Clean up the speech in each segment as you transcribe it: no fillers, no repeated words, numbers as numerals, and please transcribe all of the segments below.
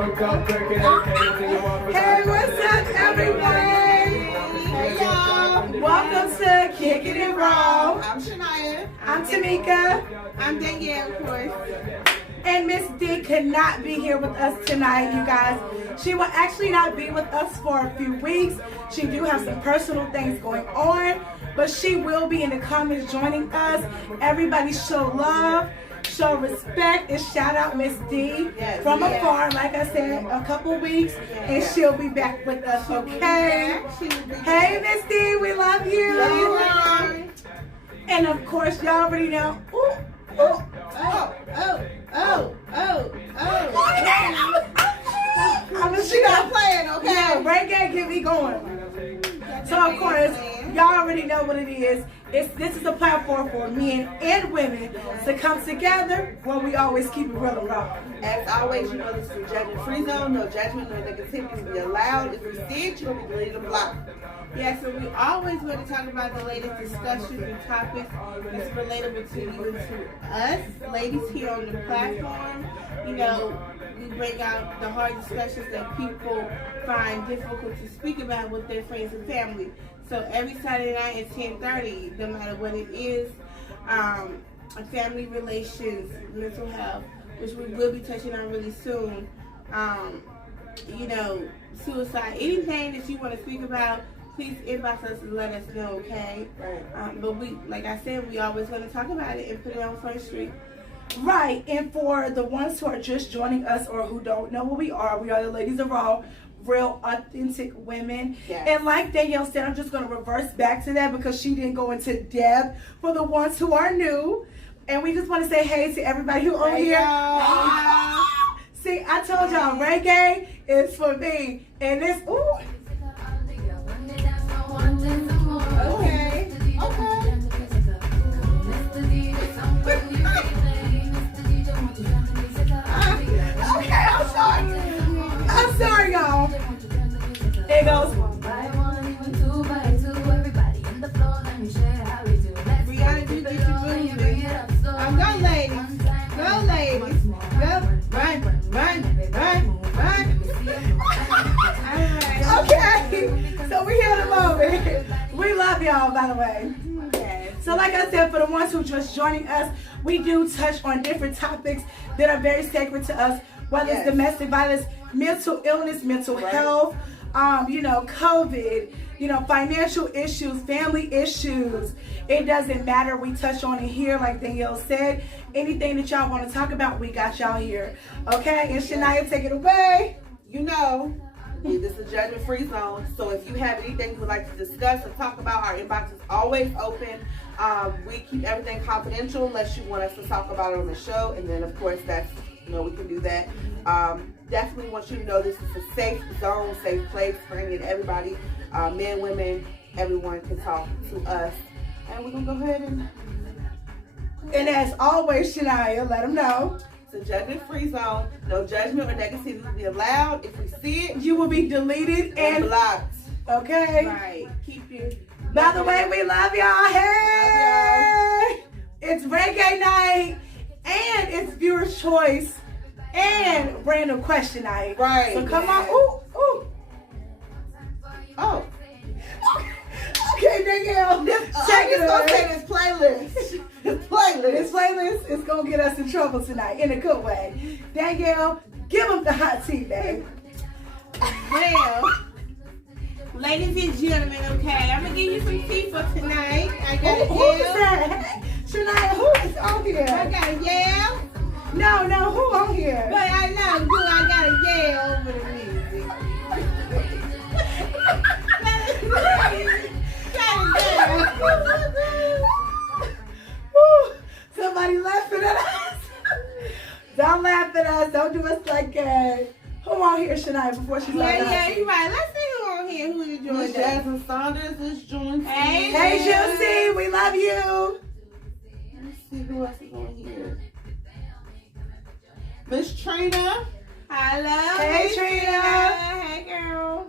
Hey, what's up, everyone? Hey, y'all. Welcome to Kickin It RAW. I'm Shania. I'm Tamika. I'm Danielle, of course. And Miss D could not be here with us tonight, you guys. She will actually not be with us for a few weeks. She do have some personal things going on, but she will be in the comments joining us. Everybody show love, show respect, and shout out Miss D from afar, like I said, a couple weeks, and she'll be back with us, okay? Hey, Miss D, we love you. Love you. And of course, y'all already know. She not playing, okay? Yeah, reggae get me going. So of course, y'all already know what it is. This is a platform for men and women to come together where we always keep it real and raw. As always, you know this is a judgment-free zone. No judgment, no negativity will be allowed. If you see it, you're going to be deleted and blocked. Yeah, so we always want to talk about the latest discussions and topics that's relatable to you and to us, ladies here on the platform. You know, we bring out the hard discussions that people find difficult to speak about with their friends and family. So every Saturday night at 10:30, no matter what it is, family relations, mental health, which we will be touching on really soon, you know, suicide, anything that you want to speak about, please inbox us and let us know, okay? Right. But we, like I said, we always want to talk about it and put it on First Street. Right, and for the ones who are just joining us or who don't know what we are the ladies of Raw, real authentic women. Yes. And like Danielle said, I'm just going to reverse back to that because she didn't go into depth for the ones who are new. And we just want to say hey to everybody who on here. See, I told y'all reggae is for me. And this, ooh. Okay. Okay, I'm sorry, y'all. There goes. Brianna, you get your moving. Go, ladies. Go, ladies. Go. Run. All right. Okay, so we here in a moment. We love y'all, by the way. Okay. So like I said, for the ones who just joining us, we do touch on different topics that are very sacred to us, whether it's domestic violence, mental illness, mental health, you know, COVID, you know, financial issues, family issues. It doesn't matter. We touch on it here, like Danielle said. Anything that y'all want to talk about, we got y'all here. Okay, and Shania, take it away. You know, this is a judgment-free zone, so if you have anything you would like to discuss or talk about, our inbox is always open. We keep everything confidential unless you want us to talk about it on the show, and then of course that's, you know, we can do that. Definitely want you to know this is a safe zone, safe place for any and everybody, men, women, everyone can talk to us, and we're gonna go ahead and as always, Shania, let them know. It's a judgment-free zone. No judgment or negativity will be allowed. If we see it, you will be deleted and blocked. Okay. Right. Keep your. By the way, we love y'all. Hey, it's reggae night, and it's viewer's choice, and random question night. Right. So come on. Ooh. Oh. Okay, Danielle. Check it out. This playlist. This playlist is gonna get us in trouble tonight in a good way. Danielle, give them the hot tea, babe. Well, ladies and gentlemen, okay, I'm gonna give you some tea for tonight. I got who is that? Shania, who is on here? I got a yell. No, who on here? But I know who. I got a yell over the music. Somebody laughing at us. Don't laugh at us. Don't do us like that. Who on here, Shania, before she laughs? Yeah, you're right. Let's see who on here. Who you joined? Jasmine Saunders is joined. Hey, Josie, we love you. Let's see who else is on here. Miss Trina. Hello. Hey, Trina. Hey, girl.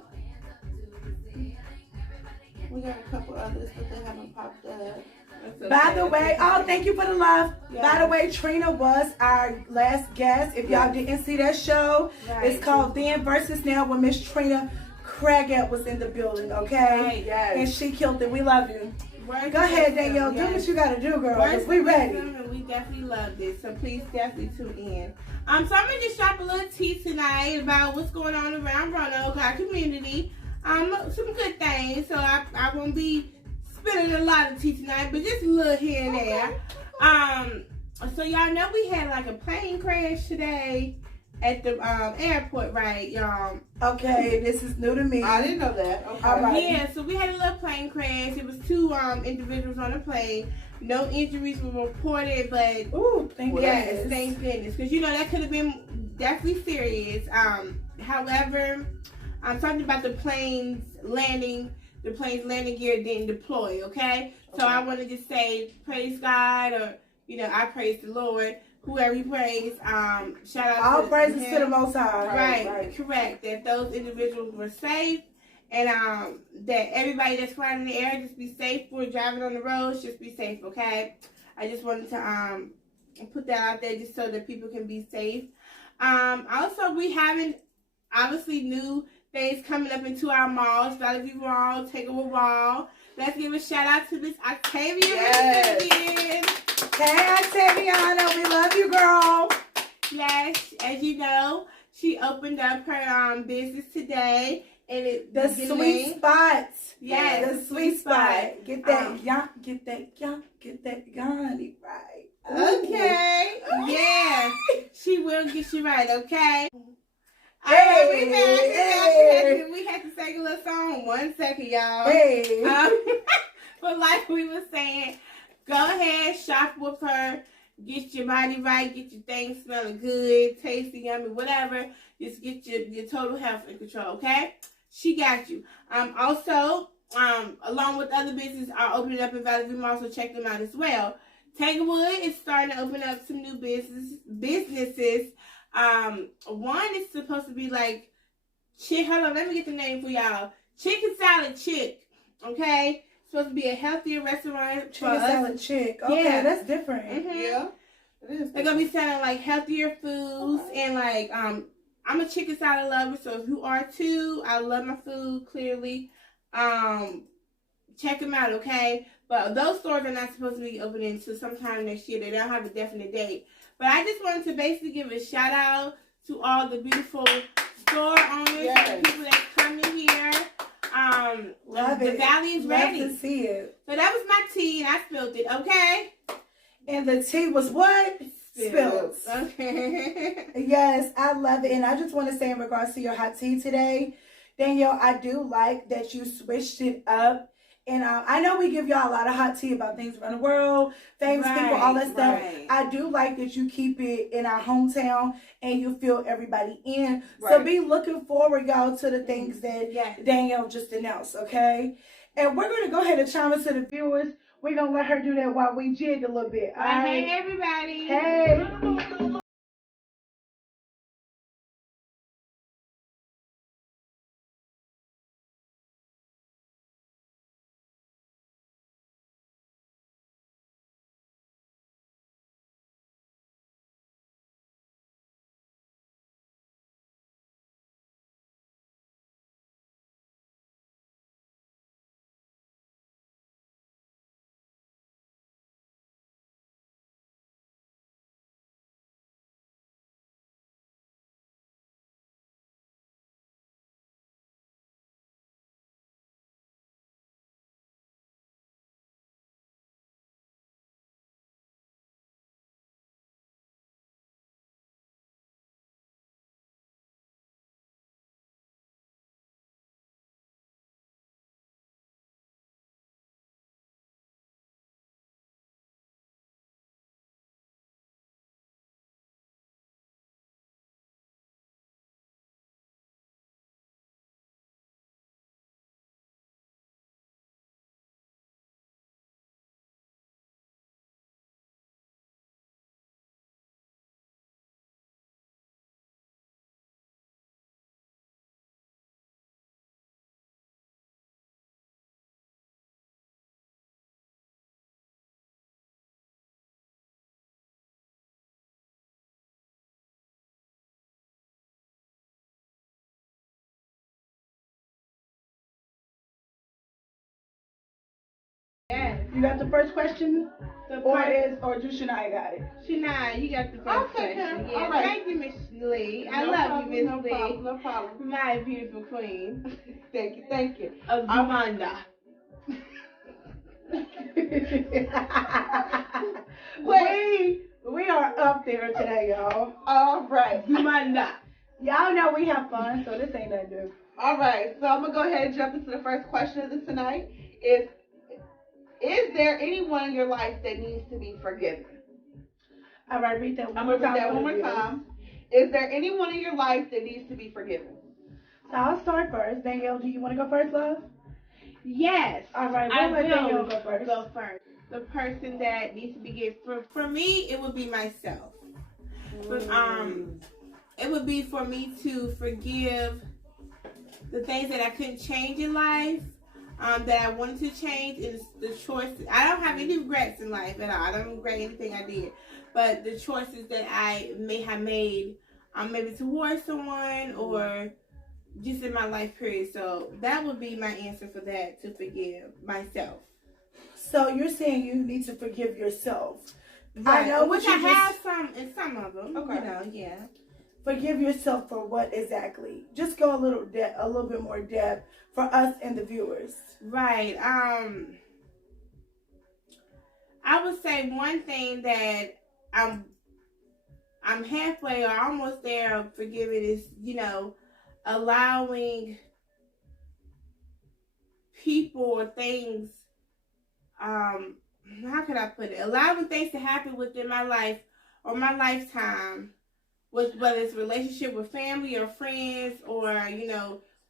We we got a couple others, but they haven't popped up. By the way, thank you for the love. Yeah. By the way, Trina was our last guest. If y'all didn't see that show, it's called Then Versus Now when Miss Trina Craggett was in the building, okay? Right, yes. And she killed it. We love you. Go ahead, Danielle. Do what you got to do, girl. Words We ready. and we definitely love this, so please definitely tune in. So I'm gonna just drop a little tea tonight about what's going on around Roanoke, our community. Some good things. So I won't be spilling a lot of tea tonight, but just a little here and there. So y'all know we had like a plane crash today at the airport, right, y'all? Okay, this is new to me. I didn't know that. Okay. All right. Yeah, so we had a little plane crash. It was 2 individuals on the plane. No injuries were reported, but Thank yes, thank goodness, because that could have been definitely serious. However, something about the plane's landing gear didn't deploy. Okay, so I wanted to say praise God, or I praise the Lord. Whoever you praise, shout out all to praises him. to the Most High. Right, correct. That those individuals were safe, and that everybody that's flying in the air, just be safe. For driving on the roads, just be safe, okay? I just wanted to put that out there just so that people can be safe. Also, we haven't obviously new things coming up into our malls. Valley View Mall, Takeover Mall. Let's give a shout out to Miss Octavia. Yes. Hey, Octaviana, we love you, girl. Yes, as you know, she opened up her business today, and The sweet spot. Yes, the sweet spot. Get that get that Yanni right. Okay. Yeah. She will get you right, okay? Hey, We had to sing a little song. 1 second, y'all. Hey. But like we were saying, go ahead, shop with her. Get your body right. Get your things smelling good, tasty, yummy, whatever. Just get your total health in control, okay? She got you. Also, along with other businesses are opening up in Valley View Mall, so check them out as well. Tanglewood is starting to open up some new businesses. One is supposed to be like chick. Hold on, let me get the name for y'all. Chicken Salad Chick. Okay, it's supposed to be a healthier restaurant. Chicken salad chick. Okay, Yeah. that's different. Mm-hmm. Yeah. It is. They're gonna be selling like healthier foods and like I'm a chicken salad lover, so if you are too, I love my food clearly. Check them out, okay? But those stores are not supposed to be opening until sometime next year. They don't have a definite date. But I just wanted to basically give a shout out to all the beautiful store owners and people that come in here. Love it. The Valley is ready. Love to see it. So that was my tea, and I spilled it, okay? And the tea was what? Spilled. Okay. Yes, I love it. And I just want to say in regards to your hot tea today, Danielle, I do like that you switched it up. And I know we give y'all a lot of hot tea about things around the world, famous people, all that stuff. Right. I do like that you keep it in our hometown and you fill everybody in. Right. So be looking forward, y'all, to the things that Danielle just announced, okay? And we're going to go ahead and chime into the viewers. We're going to let her do that while we jig a little bit. All right? Hey, everybody. Hey. Yes. You got the first question? The Or first, do Shania got it? Shania, you got the first I'll take question. her. Yeah. All right. Thank you, Miss Lee. I No love problem, you, Miss no Lee. problem, no problem. My beautiful queen. Thank you, thank you. Of Zamanda. we are up there today, y'all. All right. Zamanda. Y'all know we have fun, so this ain't nothing new. All right, so I'm gonna go ahead and jump into the first question of this tonight. Is there anyone in your life that needs to be forgiven? All right, read that I'm gonna read that one more time. Is there anyone in your life that needs to be forgiven? So I'll start first. Danielle, do you want to go first, love? Yes. All right, I we'll let will Danielle go first. go first. The person that needs to be forgiven, for me, it would be myself. But, it would be for me to forgive the things that I couldn't change in life, that I wanted to change, is the choices. I don't have any regrets in life at all. I don't regret anything I did. But the choices that I may have made, maybe towards someone or just in my life period. So that would be my answer for that, to forgive myself. So you're saying you need to forgive yourself. Right. I know, which but I you have some of them. Okay. You know, yeah. forgive yourself for what exactly? Just go a little bit more depth for us and the viewers. Right. I would say one thing that I'm halfway or almost there of forgiving is, allowing people or things, how could I put it? Allowing things to happen within my life or my lifetime, with whether it's a relationship with family or friends or,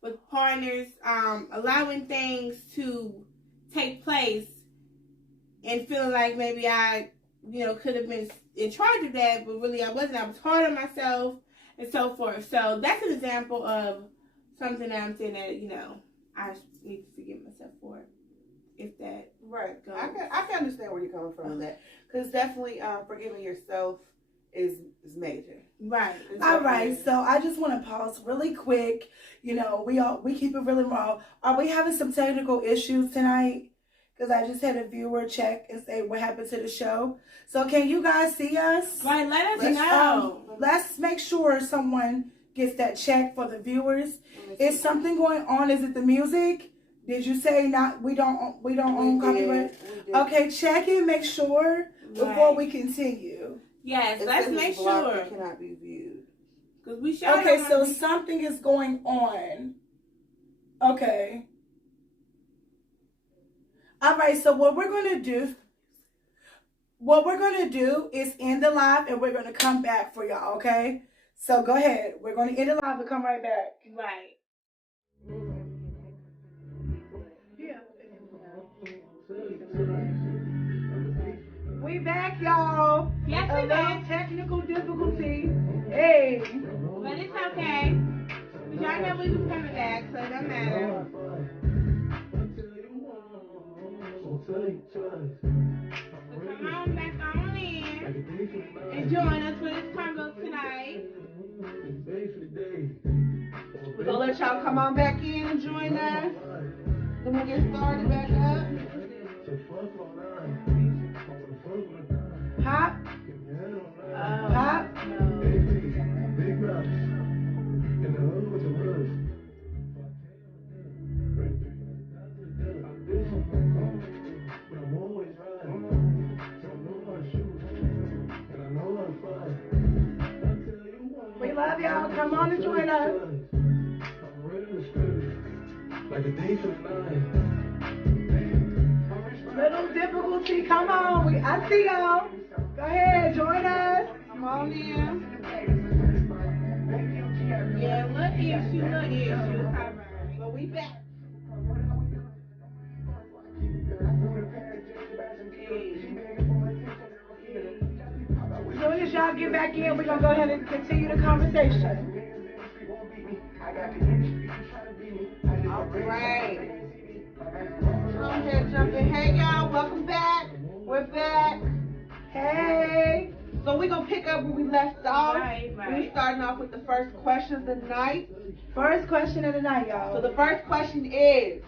with partners, allowing things to take place and feeling like maybe I, could have been in charge of that, but really I wasn't. I was hard on myself and so forth. So that's an example of something that I'm saying that, I need to forgive myself for. If that right. goes. I can understand where you're coming from on that. Because definitely forgiving yourself is major. Right. All right, so I just want to pause really quick. We keep it really raw. Are we having some technical issues tonight? Because I just had a viewer check and say what happened to the show. So can you guys see us? Right, let us know. Let's make sure someone gets that check for the viewers. Is something going on? Is it the music? Did you say not? We don't own copyright. Okay, check it. Make sure before we continue. Yes, let's make sure. It cannot be viewed. Because we sure. Okay, so something is going on. Okay. All right, so what we're going to do is end the live and we're going to come back for y'all, okay? So go ahead. We're going to end the live and come right back. Right. Yeah. We back, y'all. Yes, we back. Technical difficulty. Hey. But it's okay. But y'all know we was coming back, so it don't matter. So come on back on in and join us for this convo tonight. We're going to let y'all come on back in and join us. Then we'll get started back up. Pop. Pop. We love y'all. Come on and join us. Little difficulty. Come on. I see y'all. Go ahead. Join us. Come on in. Yeah, look issue. Alright. But we back. As soon as y'all get back in, we're going to go ahead and continue the conversation. Alright. Go ahead, jump in. Hey, y'all. Welcome back. We're back. Hey. So we're going to pick up where we left off. Right. We're starting off with the first question of the night. First question of the night, y'all. So the first question is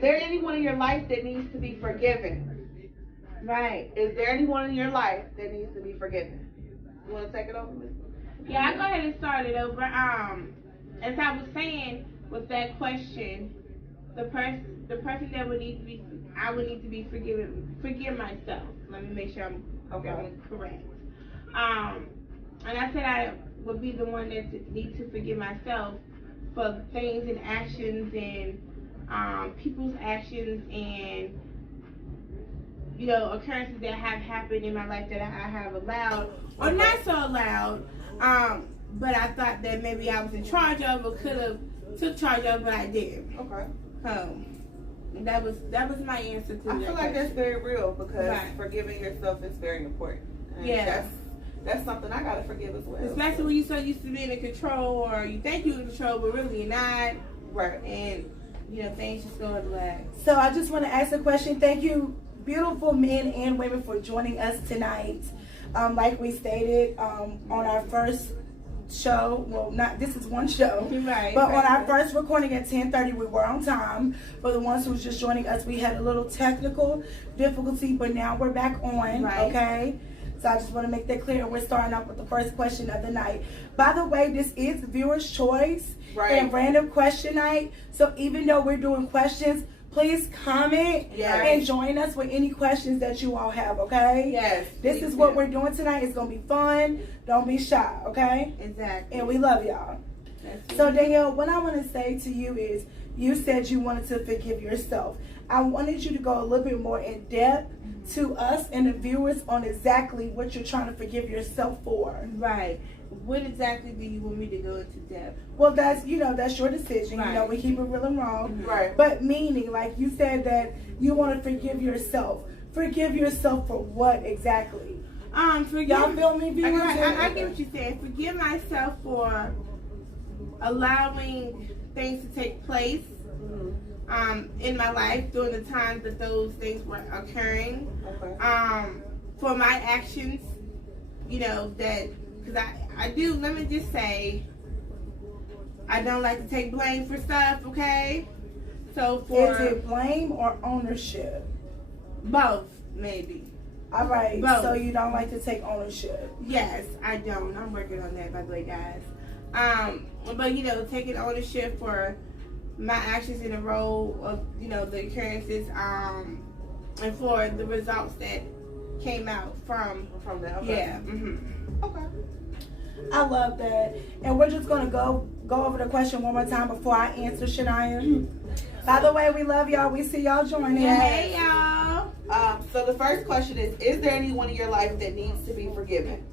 there anyone in your life that needs to be forgiven? Right. Is there anyone in your life that needs to be forgiven? You want to take it over, Miss? Yeah, I go ahead and start it over. As I was saying with that question, the person that would need to be, I would need to be forgive myself. Let me make sure I'm correct. And I said I would be the one that needs to forgive myself for things and actions and people's actions and occurrences that have happened in my life that I have allowed or not so allowed. But I thought that maybe I was in charge of or could have took charge of, but I didn't. Okay. That was my answer to that. I feel like that's very real because forgiving yourself is very important. And that's something I gotta forgive as well. Especially when you're so used to being in control, or you think you're in control, but really you're not. Right. And things just go out of whack. So I just want to ask a question. Thank you, beautiful men and women, for joining us tonight. Like we stated on our first show, this is one show, right, but on our first recording at 10:30 we were on time. For the ones who's just joining us, we had a little technical difficulty, but now we're back on. Okay, so I just want to make that clear. We're starting off with the first question of the night. By the way, this is Viewer's Choice and Random Question Night, so even though we're doing questions, please comment and join us with any questions that you all have, okay? Yes. This is what we're doing tonight. It's going to be fun. Don't be shy, okay? Exactly. And we love y'all. So, Danielle, what I want to say to you is, you said you wanted to forgive yourself. I wanted you to go a little bit more in depth to us and the viewers on exactly what you're trying to forgive yourself for. Right. What exactly do you want me to go into depth? Well, that's your decision. Right. We keep it real and raw. Right. But meaning, like you said, that you want to forgive yourself. Forgive yourself for what exactly? Y'all feel me, viewers? I get what you're saying. Forgive myself for allowing things to take place in my life during the times that those things were occurring. Okay. For my actions, that. Because I do, let me just say, I don't like to take blame for stuff, okay? So Is it blame or ownership? Both, maybe. All right, both. So you don't like to take ownership? Yes, I don't. I'm working on that, by the way, guys. But, taking ownership for my actions in a role of, the occurrences, and for the results that came out from that. Okay. Yeah. Mm-hmm. Okay. I love that. And we're just going to go over the question one more time before I answer, Shania. By the way, we love y'all. We see y'all joining. Hey, y'all. So the first question is there anyone in your life that needs to be forgiven?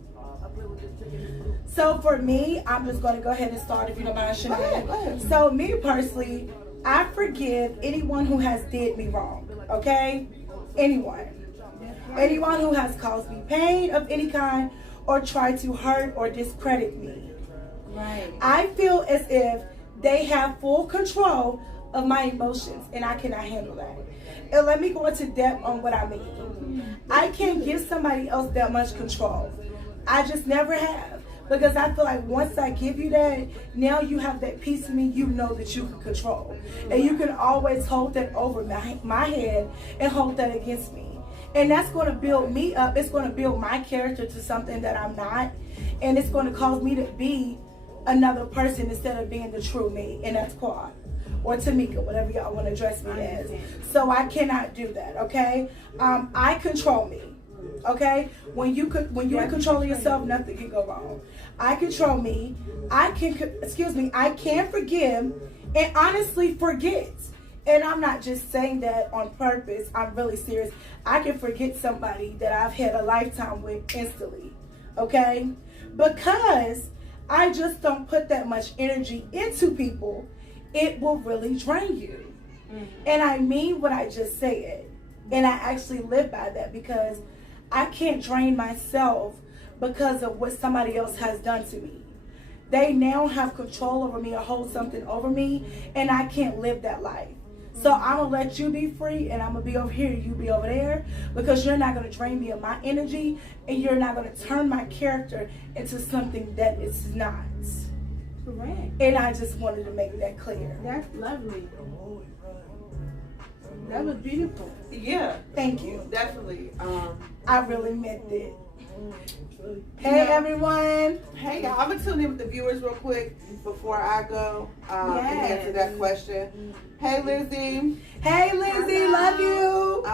So for me, I'm just going to go ahead and start, if you don't mind, Shania. Go ahead. So me personally, I forgive anyone who has did me wrong. Okay? Anyone who has caused me pain of any kind or tried to hurt or discredit me. Right. I feel as if they have full control of my emotions, and I cannot handle that. And let me go into depth on what I mean. I can't give somebody else that much control. I just never have. Because I feel like once I give you that, now you have that piece of me you know that you can control. And you can always hold that over my head and hold that against me. And that's going to build me up. It's going to build my character to something that I'm not. And it's going to cause me to be another person instead of being the true me. And that's Quad. Or Tamika, whatever y'all want to address me as. So I cannot do that, okay? I control me, okay? When you're in control of yourself, nothing can go wrong. I control me. I can forgive and honestly forget. And I'm not just saying that on purpose. I'm really serious. I can forget somebody that I've had a lifetime with instantly, okay? Because I just don't put that much energy into people. It will really drain you. And I mean what I just said. And I actually live by that because I can't drain myself because of what somebody else has done to me. They now have control over me or hold something over me, and I can't live that life. So I'm going to let you be free, and I'm going to be over here, you be over there, because you're not going to drain me of my energy, and you're not going to turn my character into something that it's not. Correct. And I just wanted to make that clear. That's lovely. That was beautiful. Yeah. Thank you. Definitely. I really meant it. Hey everyone. Hey y'all. I'm gonna tune in with the viewers real quick before I go and answer that question. Hey Lizzie. Hey Lizzie, love you.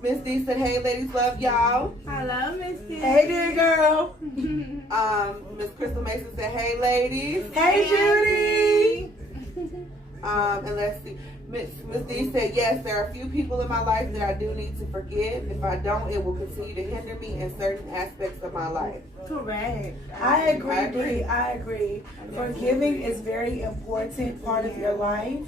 Miss D said, "Hey ladies, love y'all." Hello, Miss D. Hey dear girl. Miss Crystal Mason said, "Hey ladies." Hey Judy. And let's see. Miss D said, "Yes, there are a few people in my life that I do need to forgive. If I don't, it will continue to hinder me in certain aspects of my life." Correct. I agree, D. I agree. Forgiving is very important part of your life.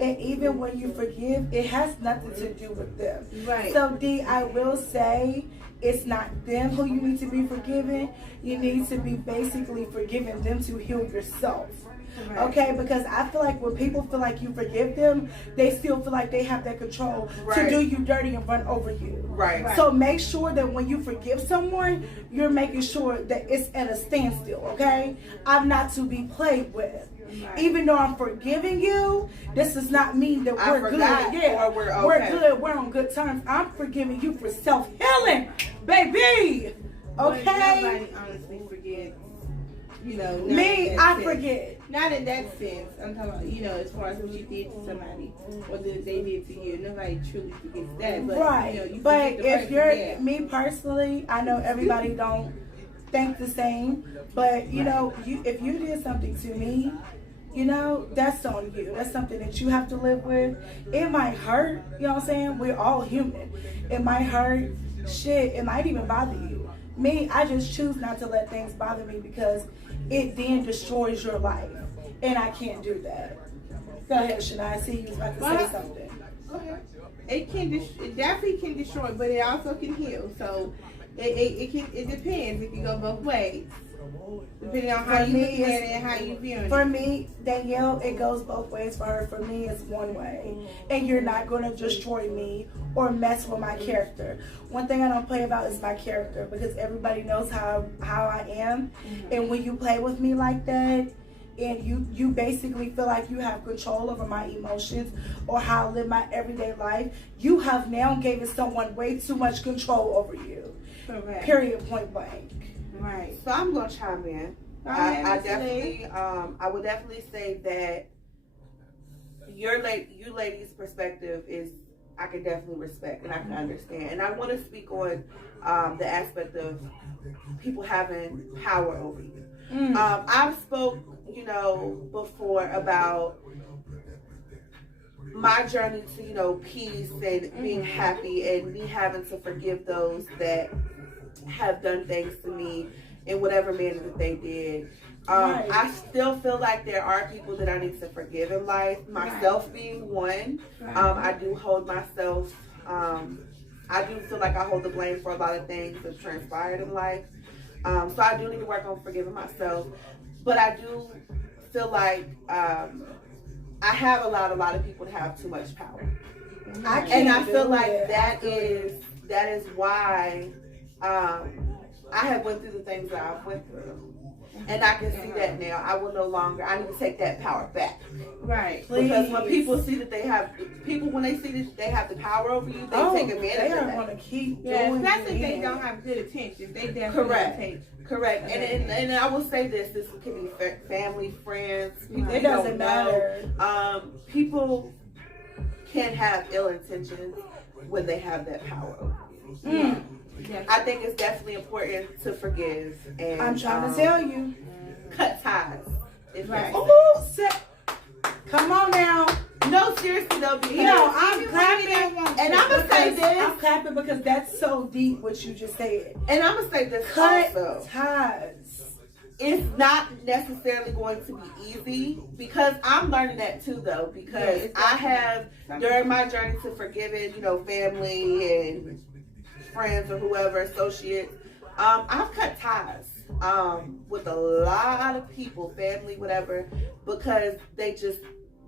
And even when you forgive, it has nothing to do with them. Right. So D, I will say it's not them who you need to be forgiving. You need to be basically forgiving them to heal yourself. Right. Okay, because I feel like when people feel like you forgive them, they still feel like they have that control to do you dirty and run over you. Right. So make sure that when you forgive someone, you're making sure that it's at a standstill, okay? I'm not to be played with. Right. Even though I'm forgiving you, this does not mean that we're good. Yeah, or we're okay. We're good. We're on good terms. I'm forgiving you for self-healing, baby. Okay? Nobody honestly forgets. You know, me, I forget. Not in that sense. I'm talking about, you know, as far as what you did to somebody or that they did to you. Nobody truly forgets that. But, right. You know, you but forget the if person, you're me personally, I know everybody don't think the same. But you know, if you did something to me, you know, that's on you. That's something that you have to live with. It might hurt. You know what I'm saying? We're all human. It might hurt. Shit. It might even bother you. Me, I just choose not to let things bother me because it then destroys your life. And I can't do that. Go ahead, Shania. I see you was about to say something. Go ahead. It definitely can destroy, but it also can heal. So it depends. It can go both ways. Depending on how you look at it and how you view it. For me, Danielle, it goes both ways for her. For me, it's one way. And you're not going to destroy me or mess with my character. One thing I don't play about is my character because everybody knows how I am. Mm-hmm. And when you play with me like that, and you basically feel like you have control over my emotions or how I live my everyday life, you have now given someone way too much control over you. Correct. Period, point blank. Right. So I'm gonna chime in. I definitely, I would definitely say that you ladies' perspective is I can definitely respect and I can understand. And I want to speak on the aspect of people having power over you. I've spoke, you know, before about my journey to, you know, peace and being happy and me having to forgive those that have done things to me in whatever manner that they did. I still feel like there are people that I need to forgive in life, myself being one. I do hold myself, I do feel like I hold the blame for a lot of things that transpired in life. So I do need to work on forgiving myself. But I do feel like I have allowed a lot of people to have too much power. And I feel like that is why I have went through the things that I've went through. And I can see that now. I need to take that power back. Right. Because when people see that when they see that they have the power over you, they take advantage of that. They want to keep doing especially if they don't have good attention. They definitely Correct. And I will say this can be family, friends, people it doesn't matter. People can have ill intentions when they have that power over you. Yes. I think it's definitely important to forgive and I'm trying to tell you. Cut ties. Right. Come on now. No, seriously though, because I'm clapping and I'm gonna say this. I'm clapping because that's so deep what you just said. And I'm gonna say this Cut also. ties. It's not necessarily going to be easy because I'm learning that too though, because I have during my journey to forgiving, you know, family and friends or whoever, associates, I've cut ties with a lot of people, family, whatever, because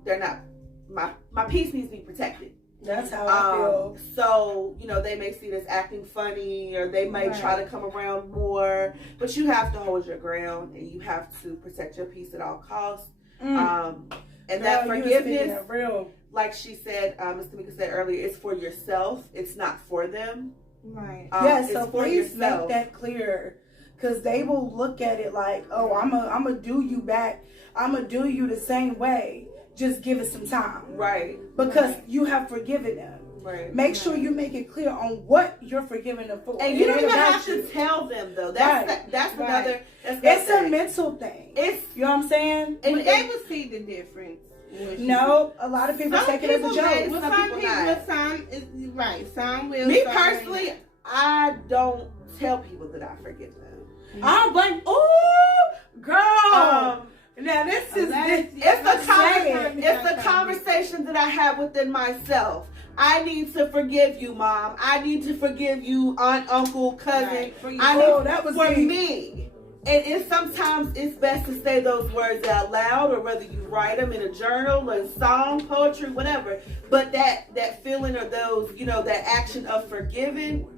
they're not, my peace needs to be protected. That's how I feel. So, you know, they may see this acting funny or they may try to come around more, but you have to hold your ground and you have to protect your peace at all costs. And that like she said, Ms. Tamika said earlier, it's for yourself. It's not for them. Right. Yes, so it's for please yourself. make that clear. Because they will look at it like, oh, I'm a do you back. I'm going to do you the same way. Just give it some time. Right. Because you have forgiven them. Right. Make sure you make it clear on what you're forgiving them for. And you don't even have to tell them, though. That's another. It's a mental thing. It's, you know what I'm saying? And they will see the difference. No, a lot of people take it as a joke. Well, some people, right. Some will. Me personally, I don't tell people that I forgive them. I don't blame. Oh, girl. Now this is it's the conversation that I have within myself. I need to forgive you, Mom. I need to forgive you, Aunt, Uncle, cousin. Right. That was for me. And sometimes it's best to say those words out loud, or whether you write them in a journal, a song, poetry, whatever. But that feeling or those, that action of forgiving,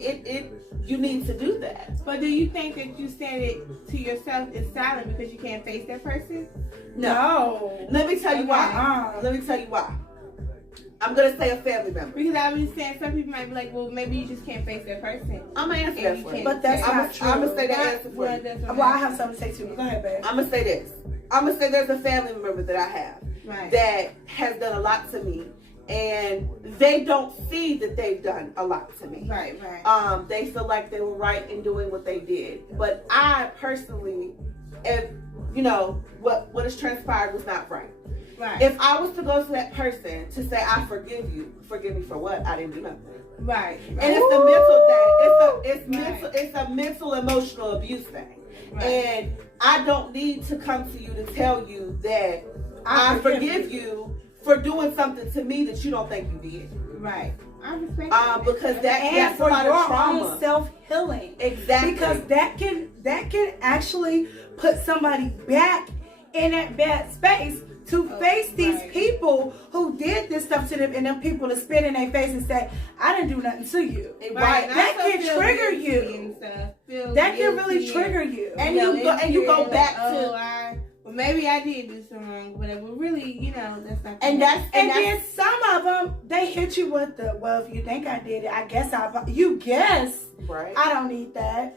you need to do that. But do you think that you saying it to yourself is silent because you can't face that person? No. Let me tell you why. Let me tell you why. I'm going to say a family member. Because I was saying some people might be like, well, maybe you just can't face that person. I'm going to answer that for you. But that's not true. I'm going to say that answer for you. Well, I have something to say too. Go ahead, babe. I'm going to say this. I'm going to say there's a family member that I have that has done a lot to me. And they don't see that they've done a lot to me. Right. They feel like they were right in doing what they did. But I personally, what has transpired was not right. Right. If I was to go to that person to say, I forgive you, forgive me for what? I didn't do nothing. Right. And it's a mental thing. It's a mental, emotional abuse thing. Right. And I don't need to come to you to tell you that I forgive you for doing something to me that you don't think you did. Right. I respect that. Because that's for a lot your of trauma. own self-healing. Exactly. Because that can actually put somebody back in that bad space to face these people who did this stuff to them, and them people to spit in their face and say, I didn't do nothing to you. Right. That can trigger you. That can really trigger you. And you go back to well, maybe I did do something wrong, whatever. Really, that's not. And then some of them, they hit you with the, well, if you think I did it, I guess you guess. Right. I don't need that.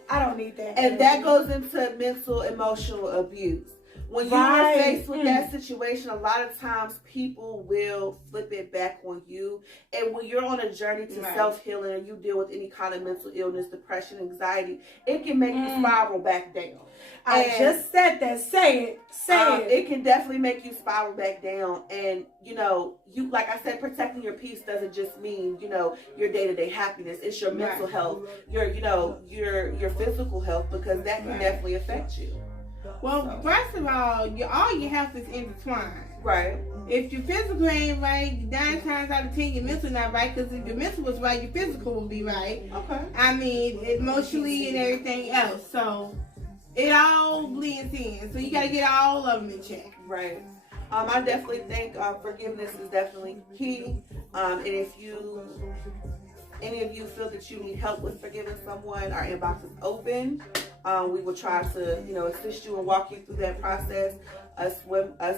And that goes into mental, emotional abuse. When you are faced with that situation, a lot of times people will flip it back on you. And when you're on a journey to self-healing and you deal with any kind of mental illness, depression, anxiety, it can make you spiral back down. I just said that. Say it. It can definitely make you spiral back down. And, you, like I said, protecting your peace doesn't just mean, your day-to-day happiness. It's your mental health, your physical health, because that can definitely affect you. Well, first of all your health is intertwined. Right. If your physical ain't right, 9 times out of 10 your mental not right. Because if your mental was right, your physical will be right. Okay. I mean, emotionally and everything else. So it all blends in. So you got to get all of them in check. Right. I definitely think forgiveness is definitely key. And if any of you feel that you need help with forgiving someone, our inbox is open. We will try to, assist you and walk you through that process. Us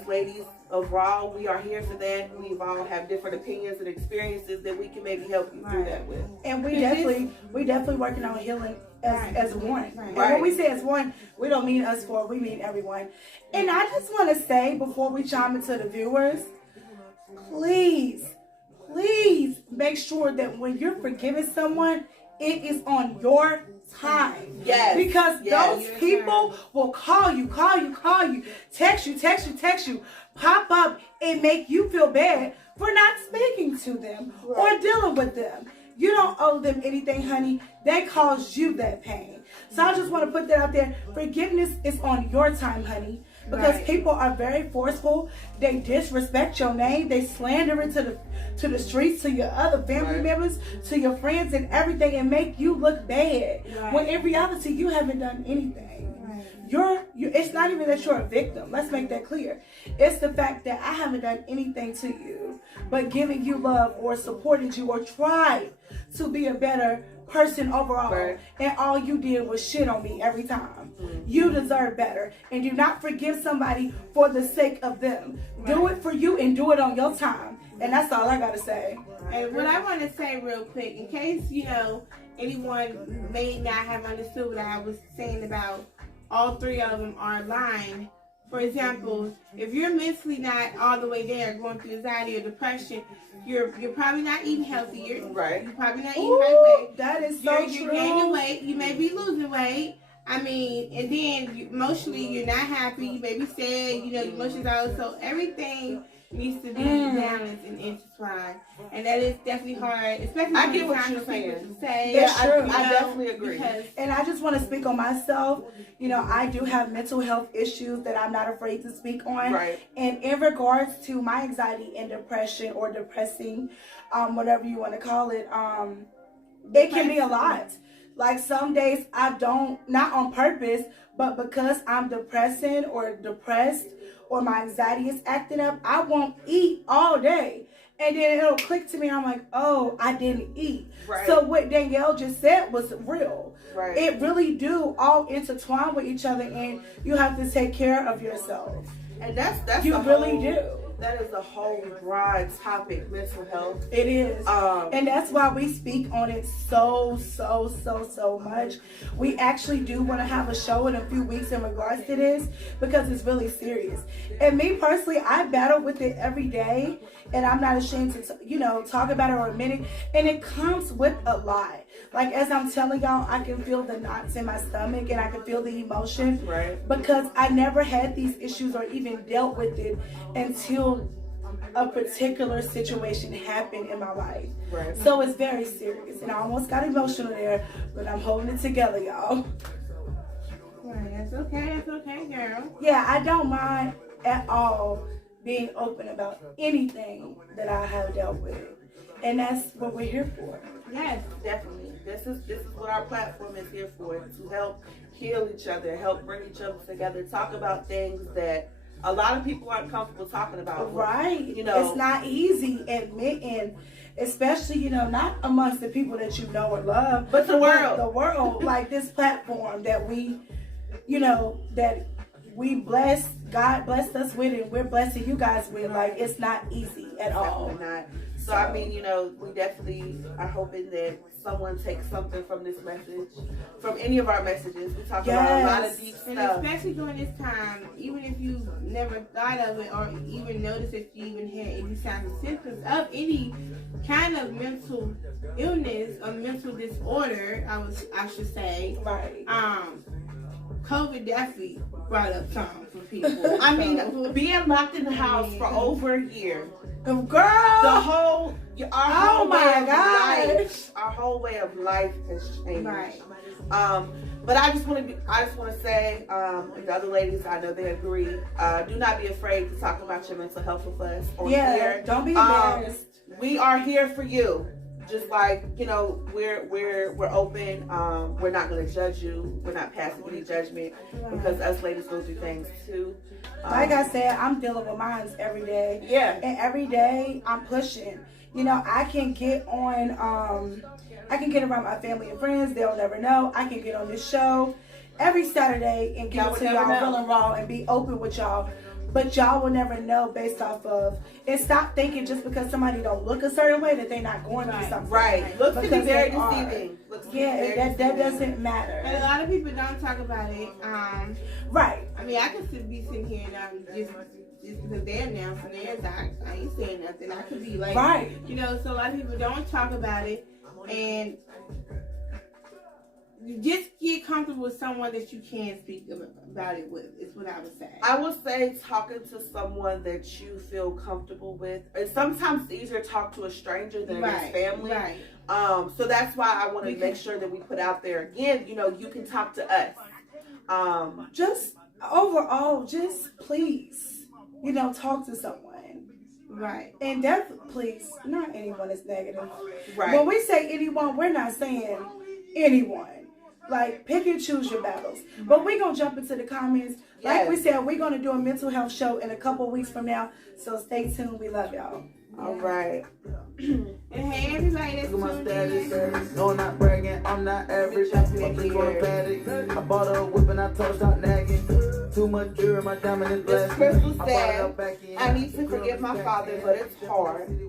ladies of RAW, we are here for that. We all have different opinions and experiences that we can maybe help you through that with. And we definitely working on healing as one. Right. And when we say as one, we don't mean us four, we mean everyone. And I just want to say, before we chime into the viewers, please make sure that when you're forgiving someone, it is on your time. Yes. Because those people will call you, text you, pop up and make you feel bad for not speaking to them or dealing with them. You don't owe them anything, honey. They caused you that pain. So I just want to put that out there. Forgiveness is on your time, honey. Because people are very forceful. They disrespect your name. They slander it to the streets, to your other family members, to your friends and everything, and make you look bad. When in reality, you haven't done anything. It's not even that you're a victim. Let's make that clear. It's the fact that I haven't done anything to you but giving you love or supported you or tried to be a better person overall, and all you did was shit on me every time. You deserve better, and do not forgive somebody for the sake of them. Do it for you and do it on your time. And that's all I gotta say. And what I want to say real quick, in case, anyone may not have understood what I was saying about all three of them are aligned. For example, if you're mentally not all the way there, going through anxiety or depression, you're probably not eating healthy. You're probably not eating the right way. That is so true. You're gaining weight. You may be losing weight. I mean, and then emotionally, you're not happy. You may be sad. Your emotions are so everything needs to be balanced and intertwined, and that is definitely hard, especially when I get what you're saying. Yeah, I definitely agree. And I just want to speak on myself. I do have mental health issues that I'm not afraid to speak on. Right. And in regards to my anxiety and depression or depressing, whatever you want to call it, it can be a lot. Like some days I don't, not on purpose, but because I'm depressing or depressed or my anxiety is acting up, I won't eat all day. And then it'll click to me. I'm like, oh, I didn't eat. Right. So what Danielle just said was real. Right. It really do all intertwine with each other, and you have to take care of yourself. And that's you really do. That is a whole broad topic, mental health. It is. And that's why we speak on it so much. We actually do want to have a show in a few weeks in regards to this because it's really serious. And me personally, I battle with it every day, and I'm not ashamed to, talk about it or admit it. And it comes with a lot. Like, as I'm telling y'all, I can feel the knots in my stomach and I can feel the emotion. Right. Because I never had these issues or even dealt with it until a particular situation happened in my life. Right. So it's very serious. And I almost got emotional there, but I'm holding it together, y'all. Right, that's okay, girl. Yeah, I don't mind at all being open about anything that I have dealt with. And that's what we're here for. Yes, definitely. This is what our platform is here for, to help heal each other, help bring each other together, talk about things that a lot of people aren't comfortable talking about. Right. It's not easy admitting, especially, not amongst the people that you know or love, but the world. The world, like this platform that we, that we bless, God blessed us with, and we're blessing you guys with. Like, it's not easy at all. Definitely not. So, I mean, we definitely are hoping that someone takes something from this message, from any of our messages. We talk about a lot of deep stuff. And especially during this time, even if you never thought of it or even noticed if you even had any signs or symptoms of any kind of mental illness or mental disorder, I should say. Right. COVID definitely brought up something for people. I mean, being locked in the house for over a year. Girl, our whole way of life has changed. Right. But I just want to say, the other ladies, I know they agree. Do not be afraid to talk about your mental health with us on here. Don't be embarrassed. We are here for you. Just like, we're open. We're not going to judge you. We're not passing any judgment because us ladies go through things too. Like I said, I'm dealing with mine every day. Yeah. And every day I'm pushing. I can get on, I can get around my family and friends. They'll never know. I can get on this show every Saturday and give it to y'all feeling raw and be open with y'all. But y'all will never know based off of, and stop thinking just because somebody don't look a certain way that they're not going through something. Right. Looks can be very deceiving. That doesn't matter. And a lot of people don't talk about it. Right. I mean, I could be sitting here and just because they're announcing theirs, I ain't saying nothing. I could be like, right. So a lot of people don't talk about it, and just get comfortable with someone that you can speak about it with, is what I would say. I would say talking to someone that you feel comfortable with. And sometimes it's easier to talk to a stranger than his family. Right. So that's why I want to make sure that we put out there, again, you can talk to us. Just overall, just please, talk to someone. Right. And please, not anyone is negative. Right. When we say anyone, we're not saying anyone. Like, pick and choose your battles. But we're going to jump into the comments. Like we said, we're going to do a mental health show in a couple weeks from now. So stay tuned. We love y'all. All right. And hey, everybody that's tuned in. No, not bragging. I'm not average. My bitch want a paddock. I bought her a whip and I told her stop nagging. Too much jewelry, my diamond is Miss blasting. Crystal I brought it said, up back in. I need to forgive my father, but it's hard.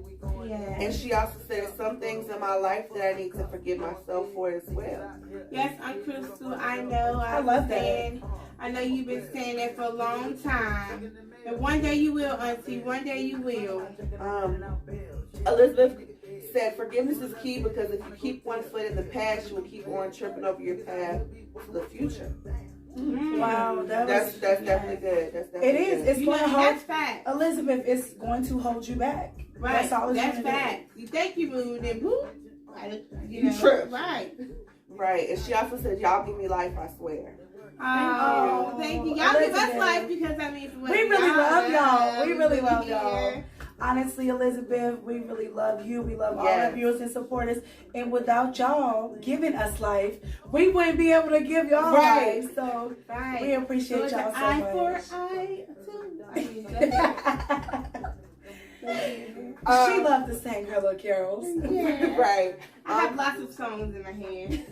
Yeah. And she also said some things in my life that I need to forgive myself for as well. Yes, Aunt Crystal, I know. I love that. I know you've been saying that for a long time. And one day you will, Auntie. One day you will. Elizabeth said forgiveness is key because if you keep one foot in the past, you will keep on tripping over your path to the future. Wow, That's definitely good. That's definitely it is. good. It's going to hold. That's fact. Elizabeth, it's going to hold you back. Right. That's all it's That's going to fact. You think you moved and boop. You trip. Right. Right. And she also said, y'all give me life, I swear. Oh, thank you. Y'all give us Elizabeth. life because I mean, We really love y'all. We really love here. y'all. Honestly, Elizabeth, we really love you. We love all Yes. our viewers and supporters. And without y'all giving us life, we wouldn't be able to give y'all Right. life. So Right. we appreciate So y'all it's so eye much. for eye, too. I mean, She loved to sing her little carols. yeah. Right. I have lots of songs in my hand.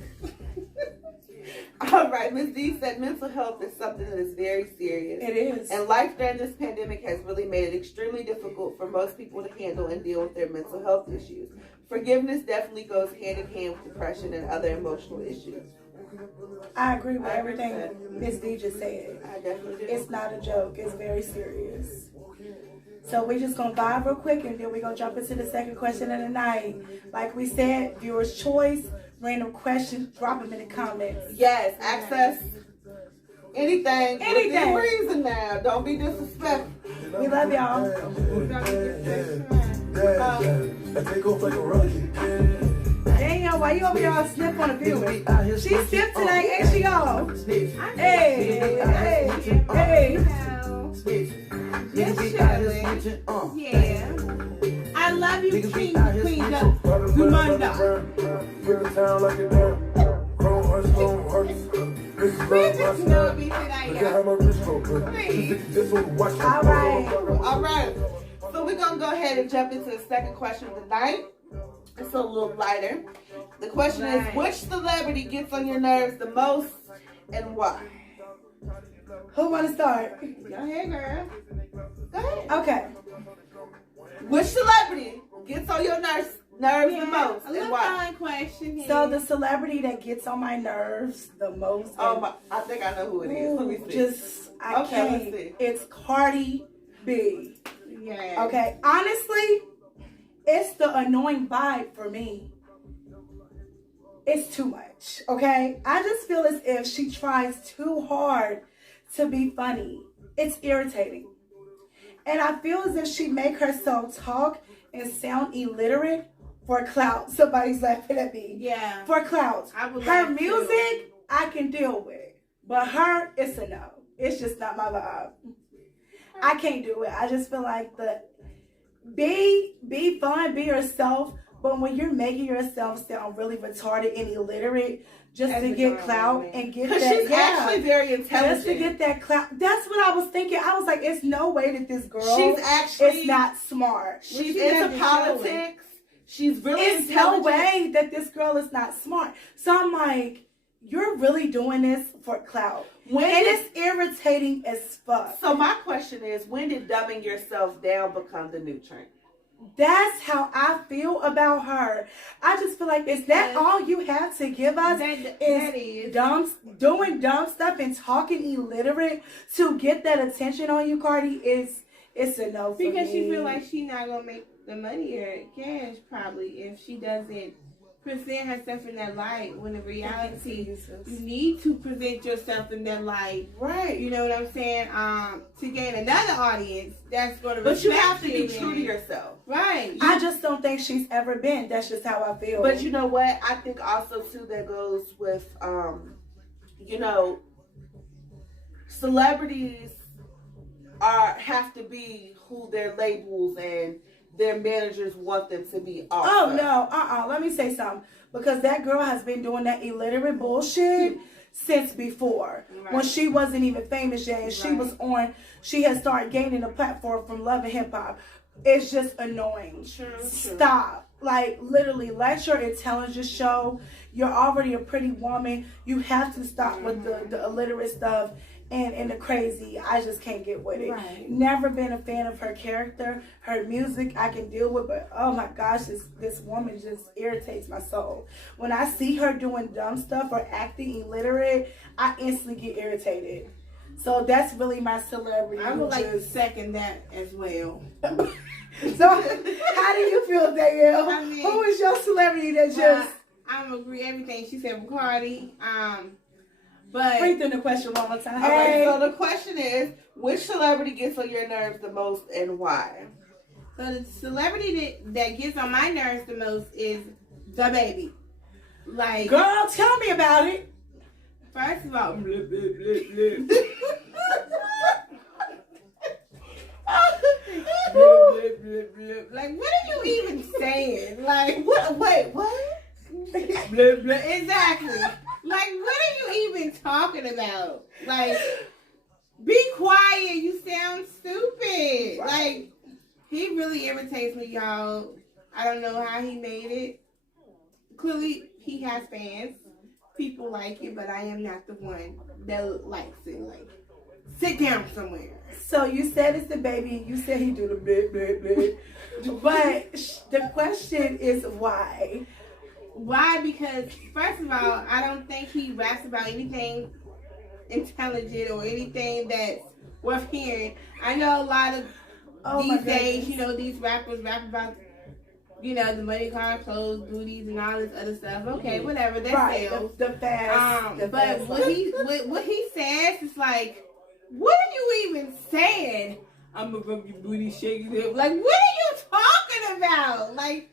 All right. Ms. D said mental health is something that is very serious. It is. And life during this pandemic has really made it extremely difficult for most people to handle and deal with their mental health issues. Forgiveness definitely goes hand in hand with depression and other emotional issues. I agree with everything Miss D just said. I definitely do. It's not a joke. It's very serious. So we're just going to vibe real quick and then we're going to jump into the second question of the night. Like we said, viewers' choice, random questions, drop them in the comments. Yes, access anything. Anything. Within reason now. Don't be disrespectful. We love y'all. Daniel, why you over here all snip on the viewer? She stiff today, ain't she all? Hey, hey, hey. Yes, Shirley. Yeah. I love you, Queen Dumunda. All right. All right. So we're going to go ahead and jump into the second question of the night. It's a little lighter. The question is, which celebrity gets on your nerves the most and why? Who want to start? Go ahead, girl. Go ahead. Okay. Which celebrity gets on your nerves the most A and little why? fun question here. So the celebrity that gets on my nerves the most. I think I know who it is. Let me see. I Okay, can't. let's see. It's Cardi B. Yeah. Okay. Honestly, it's the annoying vibe for me. It's too much. Okay. I just feel as if she tries too hard to be funny. It's irritating. And I feel as if she make herself talk and sound illiterate for clout. Somebody's laughing at me. Yeah. For clout. I would Her like music, I can deal with. But her, it's a no. It's just not my vibe. I can't do it. I just feel like be fun, be yourself. But when you're making yourself sound really retarded and illiterate just That's to a get girl, clout man. and get Because that, she's actually very intelligent. just to get that clout. That's what I was thinking. I was like, it's no way that this girl She's actually is not smart. She's She into doesn't politics. She's really It's no intelligent. way that this girl is not smart. So I'm like, you're really doing this for clout. And it's irritating as fuck. So my question is, when did dumbing yourself down become the new trend? That's how I feel about her. I just feel like, is that all you have to give us? That is is. doing dumb stuff and talking illiterate to get that attention on you, Cardi? It's a no for Because me. she feel like she not gonna make the money or cash probably if she doesn't present herself in that light. When in reality, you need to present yourself in that light. Right. You know what I'm saying? To gain another audience that's gonna. But you have to respect be you true to and- yourself. Right. I just don't think she's ever been. That's just how I feel. But you know what? I think also too that goes with celebrities have to be who their labels and their managers want them to be also. Oh no, let me say something. Because that girl has been doing that illiterate bullshit since before. Right. When she wasn't even famous yet and she had started gaining a platform from Love and Hip Hop. It's just annoying. True. Stop. Like, literally, let your intelligence show. You're already a pretty woman. You have to stop with the illiterate stuff and the crazy. I just can't get with it. Right. Never been a fan of her character. Her music I can deal with, but oh my gosh, this woman just irritates my soul. When I see her doing dumb stuff or acting illiterate, I instantly get irritated. So that's really my celebrity. I would like to second that as well. So how do you feel, Danielle? I mean, who is your celebrity that just... I'm gonna agree everything she said with Cardi. But read through the question one more time. All right, Hey. so the question is, which celebrity gets on your nerves the most and why? So the celebrity that gets on my nerves the most is the baby. Like, girl, tell me about it. First of all, blip, blip, blip, blip. Blip, blip, blip. Like, what are you even saying? Like, what? Wait, what? Blip, blip. Exactly. Like, what are you even talking about? Like, be quiet. You sound stupid. Right. Like, he really irritates me, y'all. I don't know how he made it. Clearly, he has fans. People like it, but I am not the one that likes it. Like, sit down somewhere. So you said it's the baby. You said he do the blip, blip, blip. But the question is why? Why? Because, first of all, I don't think he raps about anything intelligent or anything that's worth hearing. I know a lot of these days, you know, these rappers rap about, you know, the money, car, clothes, booties, and all this other stuff. Okay, whatever, that right, sells. the fast. But fast. what he says is like, what are you even saying? I'm gonna rub your booty, shake it up. Like, what are you talking about? Like,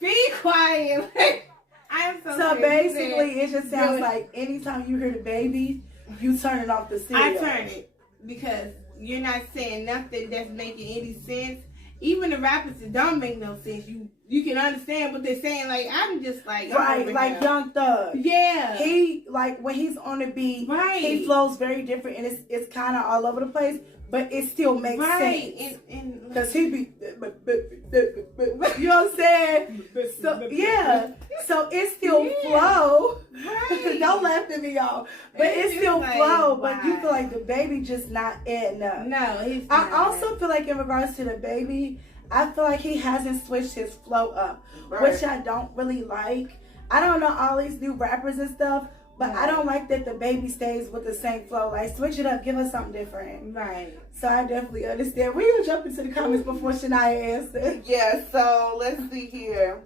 be quiet. Like, I am so So serious. basically, it just sounds like anytime you hear the baby, you turn it off the stereo. I turn it because you're not saying nothing that's making any sense. Even the rappers that don't make no sense, you can understand what they're saying. Like, I'm just like, right, like Young Thug. Yeah. He, like, when he's on the beat, right, he flows very different, and it's kind of all over the place, but it still makes sense. Because he be, you know what I'm saying? So, yeah. So it still flow. Right. Don't laugh at me, y'all. But it still like, flow. why? But you feel like the baby just not enough. No, he's I not. also feel like in regards to the baby, I feel like he hasn't switched his flow up, Right. which I don't really like. I don't know all these new rappers and stuff, but I don't like that the baby stays with the same flow. Like, switch it up, give us something different. Right. So I definitely understand. We're going to jump into the comments before Shania answers. Yeah, so let's see here.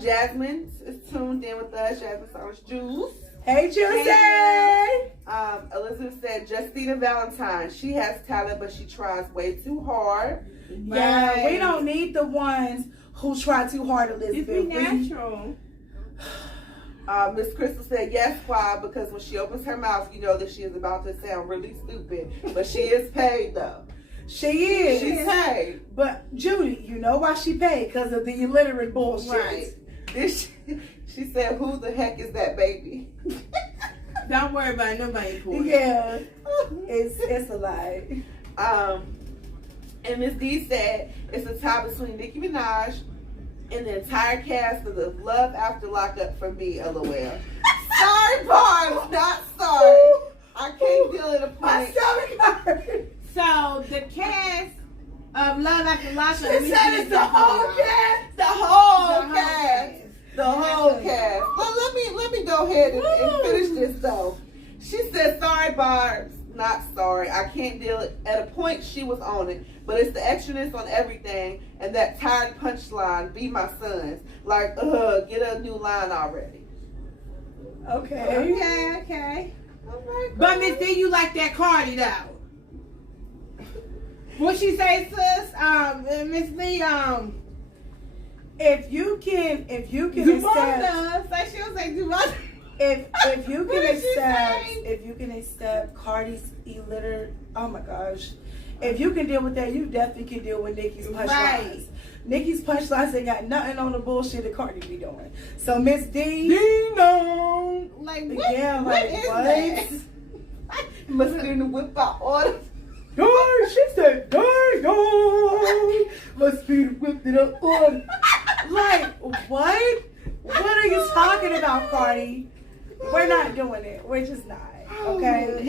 Jasmine is tuned in with us. Jasmine Orange Juice. Hey, Juicy! Elizabeth said, Justina Valentine. She has talent, but she tries way too hard. Yeah, Right. we don't need the ones who try too hard, Elizabeth. Just be natural. Miss Crystal said, yes, why? Because when she opens her mouth, you know that she is about to sound really stupid. But she is paid, though. She is. She's paid. But, Judy, you know why she paid? Because of the illiterate bullshit. Right. She said, who the heck is that baby? Don't worry about it. Nobody important. Yeah. It's a lie. And Miss D said, it's a tie between Nicki Minaj and the entire cast of the Love After Lockup for me, LOL. Sorry, Barnes, not sorry. I can't deal at a point. My stomach hurts. So, the cast of Love After Lockup. She said it's the whole cast. The whole cast. The whole cast. Well, let me go ahead and finish this, though. She said, sorry, Barbs. Not sorry. I can't deal it. At a point, she was on it. But it's the extraness on everything and that tired punchline, be my sons. Like, get a new line already. Okay. Okay. But Miss D, you like that Cardi, though. What she say, sis? Miss D, if you can accept, like she was like, Duvon. if you What did she say? if you can accept Cardi's illiterate, oh my gosh, if you can deal with that, you definitely can deal with Nicki's punchlines. Right. Nicki's punchlines ain't got nothing on the bullshit that Cardi be doing. So Miss D, ding dong. Like what? Yeah, What like is what? that? Must be in the whip out order. Darn, she said, darn, darn. Must be whipped it up on. Like, what? What are you talking about, Cardi? We're not doing it. We're just not. Okay,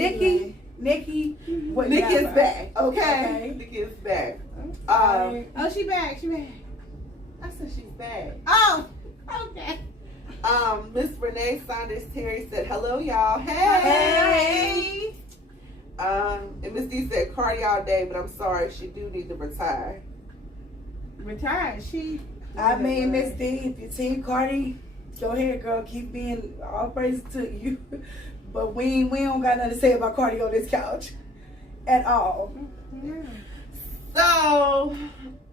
Nikki is back. Okay. Nikki is back. Oh, she back. I said she's back. Oh, okay. Miss Renee Saunders Terry said, hello, y'all. Hey. And Miss D said, Cardi all day, but I'm sorry, she do need to retire. Retire? I mean, Miss D, if you team Cardi, go ahead, girl. Keep being all praise to you. But we don't got nothing to say about Cardi on this couch at all. Yeah. So, all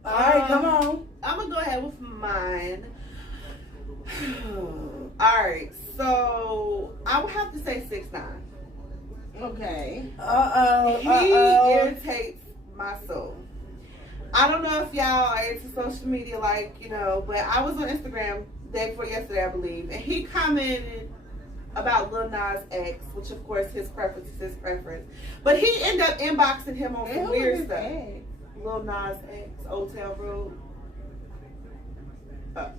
right, come on. I'm gonna go ahead with mine. All right, so I would have to say 6ix9ine. Okay. He irritates my soul. I don't know if y'all are into social media, like, you know, but I was on Instagram day before yesterday, I believe, and he commented about Lil Nas X, which of course his preference is his preference, but he ended up inboxing him on some weird stuff. Lil Nas X, Old Town Road.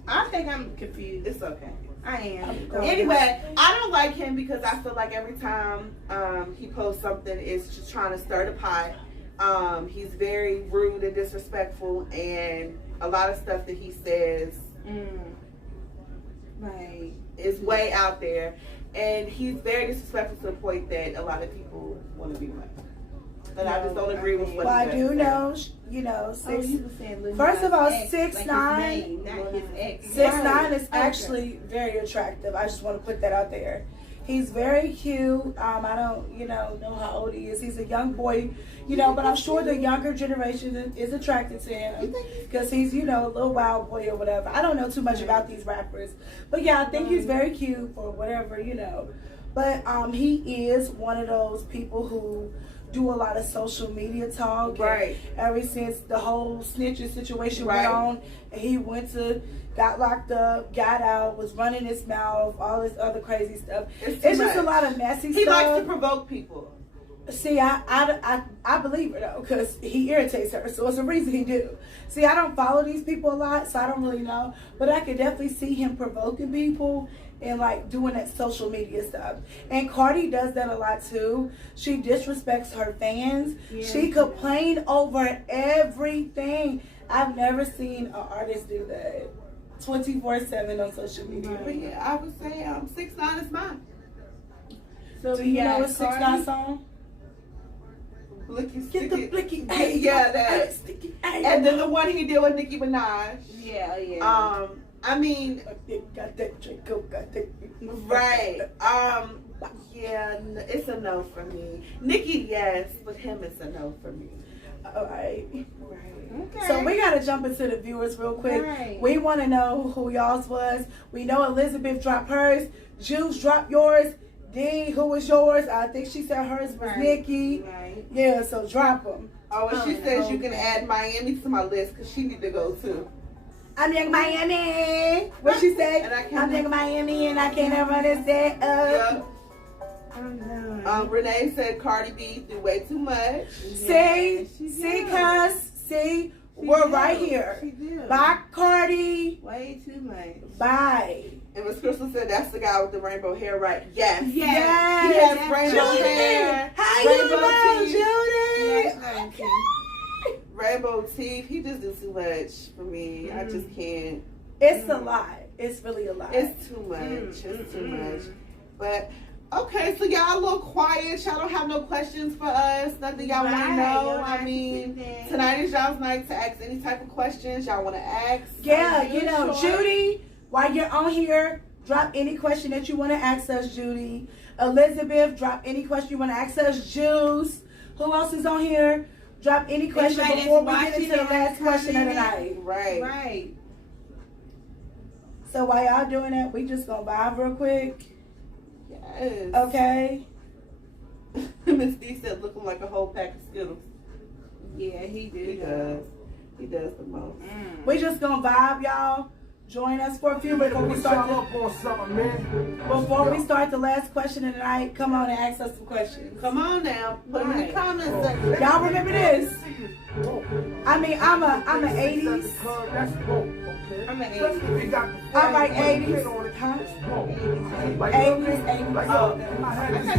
I think I'm confused. It's okay. I am. Anyway, I don't like him because I feel like every time he posts something, it's just trying to stir the pot. He's very rude and disrespectful, and a lot of stuff that he says is way out there. And he's very disrespectful to the point that a lot of people want to be with him. And I just don't agree with what I do know, first of all, 6ix9ine, not his ex. 6ix9ine is actually very attractive. I just want to put that out there. He's very cute. I don't, know how old he is. He's a young boy, but I'm sure the younger generation is attracted to him because he's, a little wild boy or whatever. I don't know too much about these rappers, but yeah, I think he's very cute for whatever, But he is one of those people who do a lot of social media talk. Right. Ever since the whole snitching situation went on, and he got locked up, got out, was running his mouth, all this other crazy stuff. It's just a lot of messy stuff. He likes to provoke people. See, I believe her though, because he irritates her, so it's a reason he do. See, I don't follow these people a lot, so I don't really know, but I could definitely see him provoking people and like doing that social media stuff. And Cardi does that a lot too. She disrespects her fans. Yeah. She complains over everything. I've never seen an artist do that 24/7 on social media. But yeah, I would say 6ix9ine is mine. So do you know a 6ix9ine song? Blicky, get the blicky, ay, yeah, that. Sticky, and then the one he did with Nicki Minaj. Yeah. I mean, got that Draco, got that. Right. Yeah, it's a no for me. Nicki, yes, but him, it's a no for me. All right. Okay. So we gotta jump into the viewers real quick. Right. We want to know who y'all's was. We know Elizabeth dropped hers. Juice dropped yours. D, who was yours? I think she said hers was Nikki. Right. Yeah, so drop them. Oh, and she says you can add Miami to my list because she need to go too. I'm in Miami. What she say? I'm in Miami and I can't ever understand. Yep. Renee said Cardi B do way too much. See, we're right here. Bye, Cardi. Way too much. Bye. And Miss Crystal said that's the guy with the rainbow hair, right? Yes. Yes. He has rainbow hair. How you know, Judy? Okay. Rainbow teeth. He just do too much for me. I just can't. It's a lot. It's really a lot. It's too much. It's too much. But okay, so y'all a little quiet. Y'all don't have no questions for us. Nothing y'all want to know. I mean, tonight is y'all's night to ask any type of questions y'all want to ask. Yeah, Judy, while you're on here, drop any question that you want to ask us, Judy. Elizabeth, drop any question you want to ask us. Juice. Who else is on here? Drop any question before we get into the last question of the night. Right. So while y'all doing that, we just gonna vibe real quick. Yes. Okay. Miss D said looking like a whole pack of Skittles. Yeah, he do. He does. He does the most. We just gonna vibe, y'all. Join us for a few before we start. Before we start the last question of the night, come on and ask us some questions. Come on now, put them in the comments section. Y'all remember this? I mean, I'm a 80s. I'm an 80s. All right, 80s. Huh? 80s, 80s. Oh, I'm not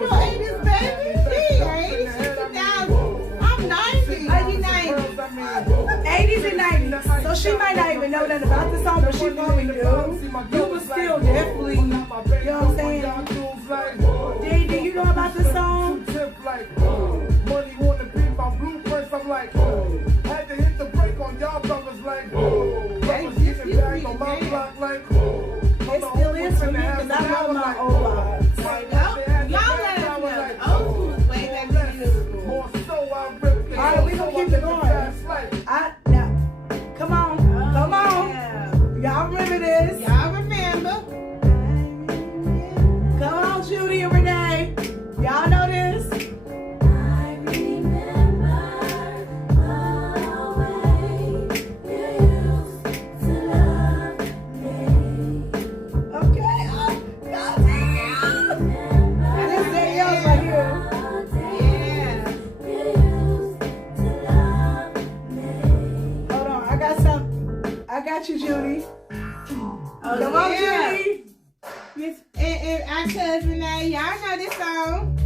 no 80s, baby. She 80s, 2000. I'm 90s. 80s and 90s. So she might not even know nothing about the song, but she probably do. You was still definitely, you know what I'm saying? D, do you know about the song? Money wanna be my blueprints. I'm like, had to hit the brake on y'all brothers like, brothers getting back on my block like, It still is for me because I love my old vibes. Y'all let us know. Old school is way back to you. more so I rip it. All right, we gonna keep it going. Now, come on. Y'all remember this? Y'all remember? Come on, Judy and Renee. Y'all know this? Okay. Y'all this is yours right here. Yeah. Hold on, I got you, Judy. Oh, Come on, yeah. Judy. Miss and our cousin Renee, y'all know this song.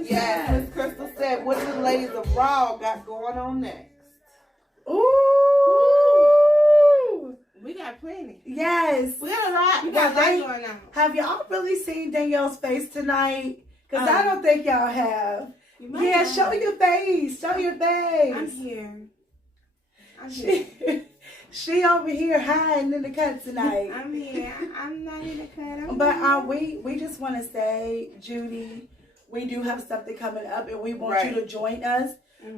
Yes, Miss Crystal said, what do the ladies of Raw got going on next? Ooh. We got plenty. Yes. We got a lot. We Well, got a lot going on. Have y'all really seen Danielle's face tonight? Because I don't think y'all have. You might Yeah, not. show your face. Show your face. I'm here. I'm here. She over here hiding in the cut tonight. I'm here. I'm not in the cut. But we just want to say, Judy, we do have something coming up, and we want you to join us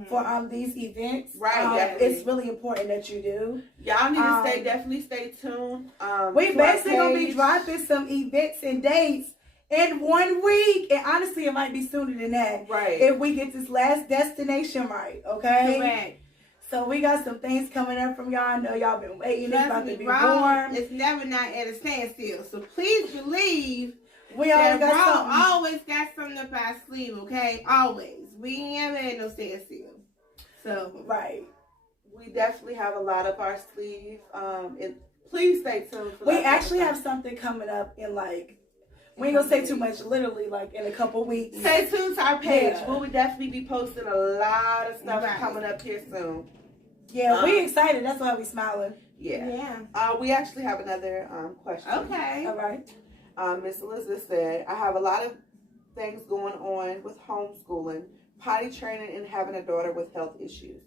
for these events. Right, definitely. It's really important that you do. Y'all need to definitely stay tuned. We to basically our gonna be page. dropping some events and dates in 1 week, and honestly, it might be sooner than that. Right. If we get this last destination right, okay? Correct. So we got some things coming up from y'all. I know y'all been waiting. It's about to be Raw, warm. it's never not at a standstill. So please believe We always that got Raw something. always got something up our sleeve, okay? Always. We ain't ever had no standstill. So Right. we definitely have a lot up our sleeve. And please stay tuned for We that. actually have something coming up in we ain't gonna say too much, literally in a couple weeks. Stay tuned to our page. Yeah. We'll definitely be posting a lot of stuff coming up here soon. Yeah, we excited. That's why we smiling. Yeah. We actually have another question. Okay. All right. Miss Elizabeth said, I have a lot of things going on with homeschooling, potty training, and having a daughter with health issues.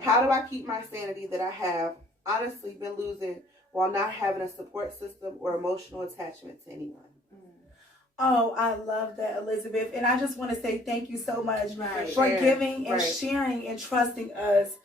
How do I keep my sanity that I have honestly been losing while not having a support system or emotional attachment to anyone? Oh, I love that, Elizabeth. And I just want to say thank you so much for Sharing. giving and sharing and trusting us.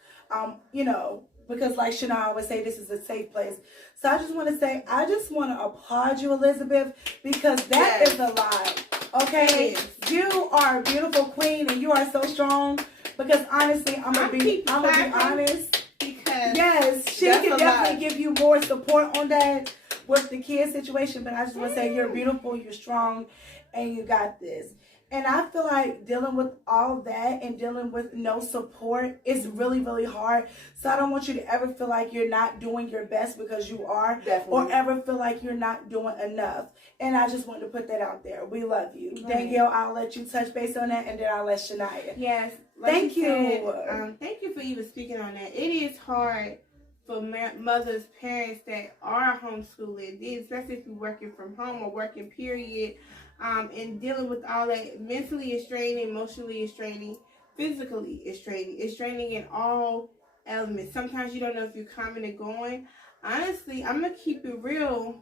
Because like Shana always say, this is a safe place. So I just want to say, I just want to applaud you, Elizabeth, because that is a lot. Okay? You are a beautiful queen and you are so strong. Because honestly, I'm gonna be honest. Because yes, she can definitely give you more support on that with the kid situation, but I just want to say you're beautiful, you're strong, and you got this. And I feel like dealing with all that and dealing with no support is really, really hard. So I don't want you to ever feel like you're not doing your best, because you are. Definitely. Or ever feel like you're not doing enough. And I just wanted to put that out there. We love you. Danielle, I'll let you touch base on that, and then I'll let Shania. Yes. Thank you. Thank you for even speaking on that. It is hard for mothers, parents that are homeschooling, especially if you're working from home or working period, and dealing with all that mentally is draining, emotionally is draining, physically is draining. It's draining in all elements. Sometimes you don't know if you're coming and going. Honestly, I'm going to keep it real.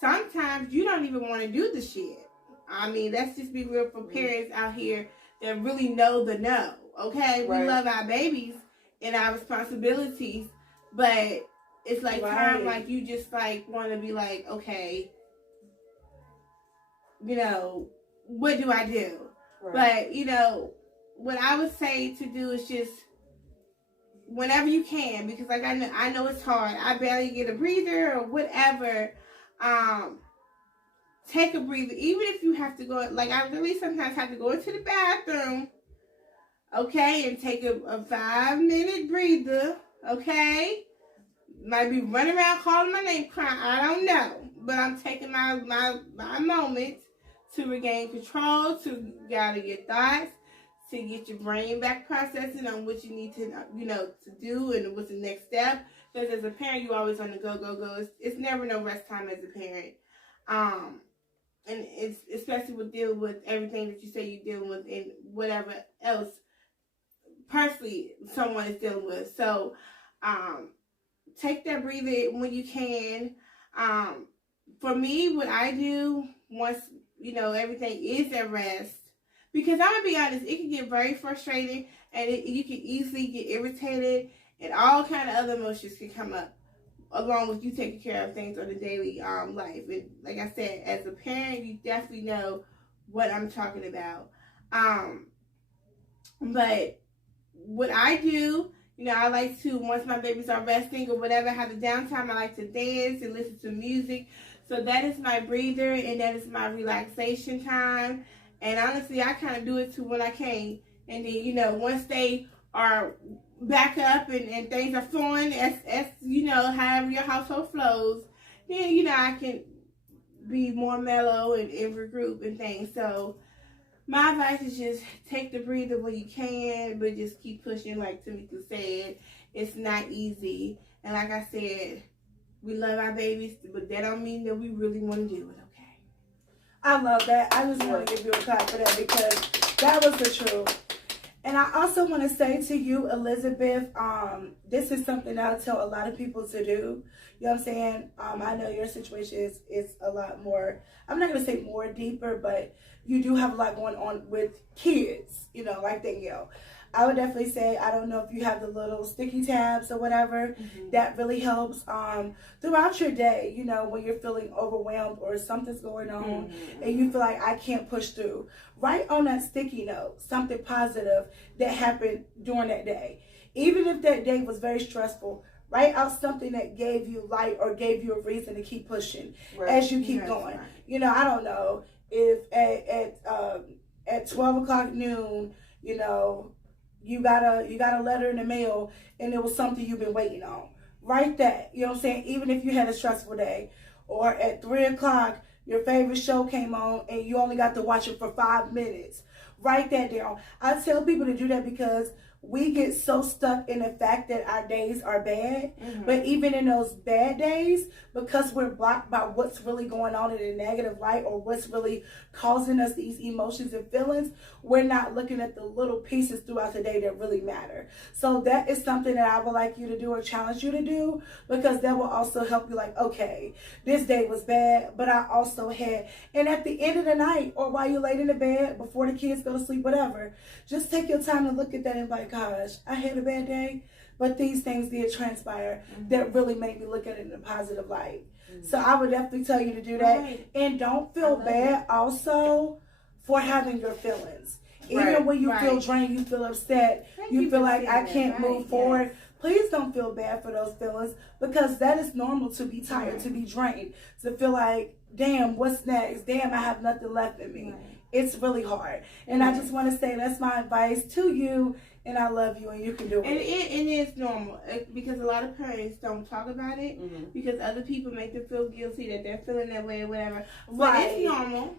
Sometimes you don't even want to do the shit. I mean, let's just be real for parents out here that really know the no. okay? Right. We love our babies and our responsibilities, but it's like time, like you just like want to be like, okay, you know, what do I do? Right. But, you know, what I would say to do is just whenever you can, because like I know it's hard. I barely get a breather or whatever. Take a breather, even if you have to go. Like I really sometimes have to go into the bathroom, okay, and take a 5-minute breather, okay. Might be running around calling my name, crying. I don't know, but I'm taking my moment to regain control, to gather your thoughts, to get your brain back processing on what you need to, you know, to do and what's the next step. Because as a parent, you always on the go. It's never no rest time as a parent. And it's especially with dealing with everything that you say you're dealing with and whatever else personally someone is dealing with. So, take that breather when you can. For me, what I do once, you know, everything is at rest, because I'm going to be honest, it can get very frustrating and you can easily get irritated and all kind of other emotions can come up along with you taking care of things on a daily life. And like I said, as a parent, you definitely know what I'm talking about. But what I do, you know, I like to, once my babies are resting or whatever, have the downtime, I like to dance and listen to music. So that is my breather and that is my relaxation time. And honestly, I kind of do it too when I can. And then, you know, once they are back up and things are flowing as you know, however your household flows, then, you know, I can be more mellow and regroup and things. So my advice is just take the breather when you can, but just keep pushing. Like Tamika said, it's not easy. And like I said, we love our babies, but that don't mean that we really want to do it, okay? I love that. I just want to give you a clap for that because that was the truth. And I also want to say to you, Elizabeth, this is something I'll tell a lot of people to do. You know what I'm saying? I know your situation is a lot more, I'm not going to say more deeper, but you do have a lot going on with kids, you know, like Danielle. I would definitely say, I don't know if you have the little sticky tabs or whatever, that really helps throughout your day, you know, when you're feeling overwhelmed or something's going on and you feel like I can't push through. Write on that sticky note something positive that happened during that day. Even if that day was very stressful, write out something that gave you light or gave you a reason to keep pushing as you keep going. Right. You know, I don't know if at 12 o'clock noon, you know, you got a letter in the mail and it was something you've been waiting on. Write that, you know what I'm saying? Even if you had a stressful day. Or at 3 o'clock, your favorite show came on and you only got to watch it for 5 minutes. Write that down. I tell people to do that because we get so stuck in the fact that our days are bad. But even in those bad days, because we're blocked by what's really going on in a negative light or what's really causing us these emotions and feelings, we're not looking at the little pieces throughout the day that really matter. So that is something that I would like you to do or challenge you to do, because that will also help you like, okay, this day was bad, but I also had, and at the end of the night or while you're laid in the bed, before the kids go to sleep, whatever, just take your time to look at that and be like, gosh, I had a bad day, but these things did transpire that really made me look at it in a positive light. So I would definitely tell you to do that. And don't feel bad also for having your feelings. Even when you feel drained, you feel upset, you feel like I can't move forward. Please don't feel bad for those feelings, because that is normal to be tired, to be drained, to feel like, damn, what's next? Damn, I have nothing left in me. It's really hard. And I just want to say that's my advice to you, and I love you, and you can do it. And it is normal, because a lot of parents don't talk about it because other people make them feel guilty that they're feeling that way or whatever. But it's normal.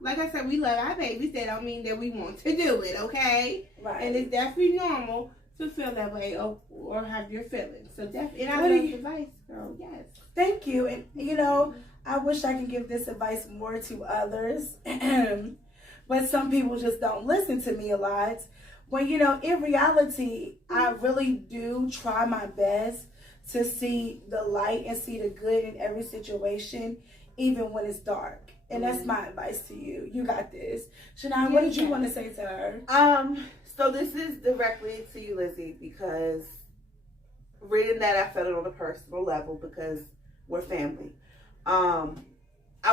Like I said, we love our babies. That don't mean that we want to do it, okay? Right. And it's definitely normal to feel that way or have your feelings. So definitely, and I love advice, girl. Yes. Thank you. And you know, I wish I could give this advice more to others, but some people just don't listen to me a lot. When, you know, in reality, I really do try my best to see the light and see the good in every situation, even when it's dark. And that's my advice to you. You got this. Shania, what did you want to say to her? So this is directly to you, Lizzie, because reading that, I felt it on a personal level because we're family. I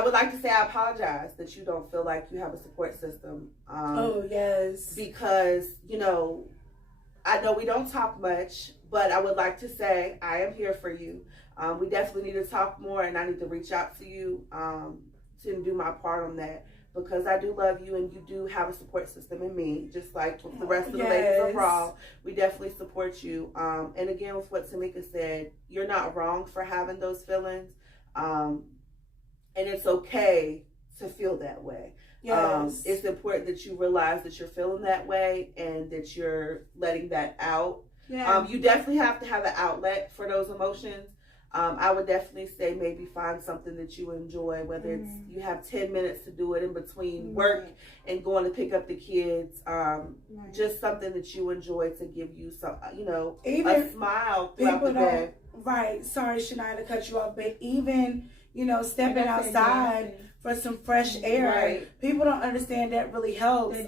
would like to say I apologize that you don't feel like you have a support system. Oh, yes. Because, I know we don't talk much, but I would like to say I am here for you. We definitely need to talk more, and I need to reach out to you to do my part on that, because I do love you, and you do have a support system in me, just like with the rest of the ladies of Raw. We definitely support you. And again, with what Tamika said, you're not wrong for having those feelings, and it's okay to feel that way. Yes. It's important that you realize that you're feeling that way and that you're letting that out. Yeah. You definitely have to have an outlet for those emotions. I would definitely say maybe find something that you enjoy, whether it's you have 10 minutes to do it in between work and going to pick up the kids. Just something that you enjoy to give you some, even a smile throughout the day. Right. Sorry, Shania, to cut you off, but even, stepping outside for some fresh air. Right. People don't understand that really helps.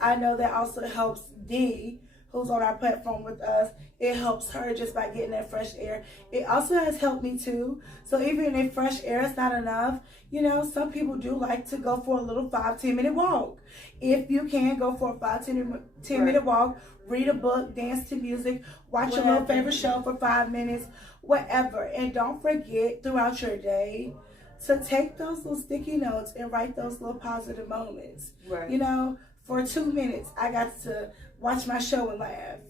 I know that also helps Dee, who's on our platform with us. It helps her just by getting that fresh air. It also has helped me too. So even if fresh air is not enough, some people do like to go for a little 5-10 minute walk. If you can, go for a 5-10 minute walk, read a book, dance to music, watch your little favorite show for 5 minutes, whatever. And don't forget throughout your day to take those little sticky notes and write those little positive moments. Right. For 2 minutes, I got to watch my show and laugh.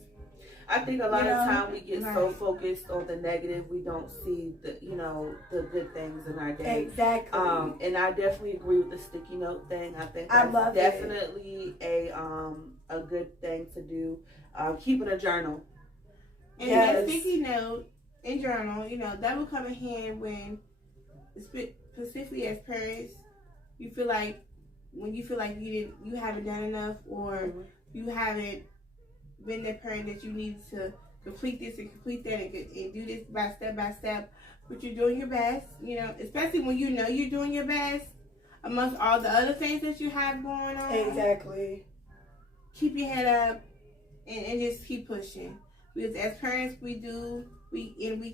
I think a lot of time we get so focused on the negative, we don't see the the good things in our day. Exactly. And I definitely agree with the sticky note thing. I think that's definitely a good thing to do. Keeping a journal. And that sticky note and journal, that will come in hand when, specifically as parents, you feel like you haven't done enough, or you haven't been the parent that you need to complete this and complete that and do this by step, but you're doing your best, especially when you're doing your best amongst all the other things that you have going on. Exactly. Keep your head up and just keep pushing, because as parents we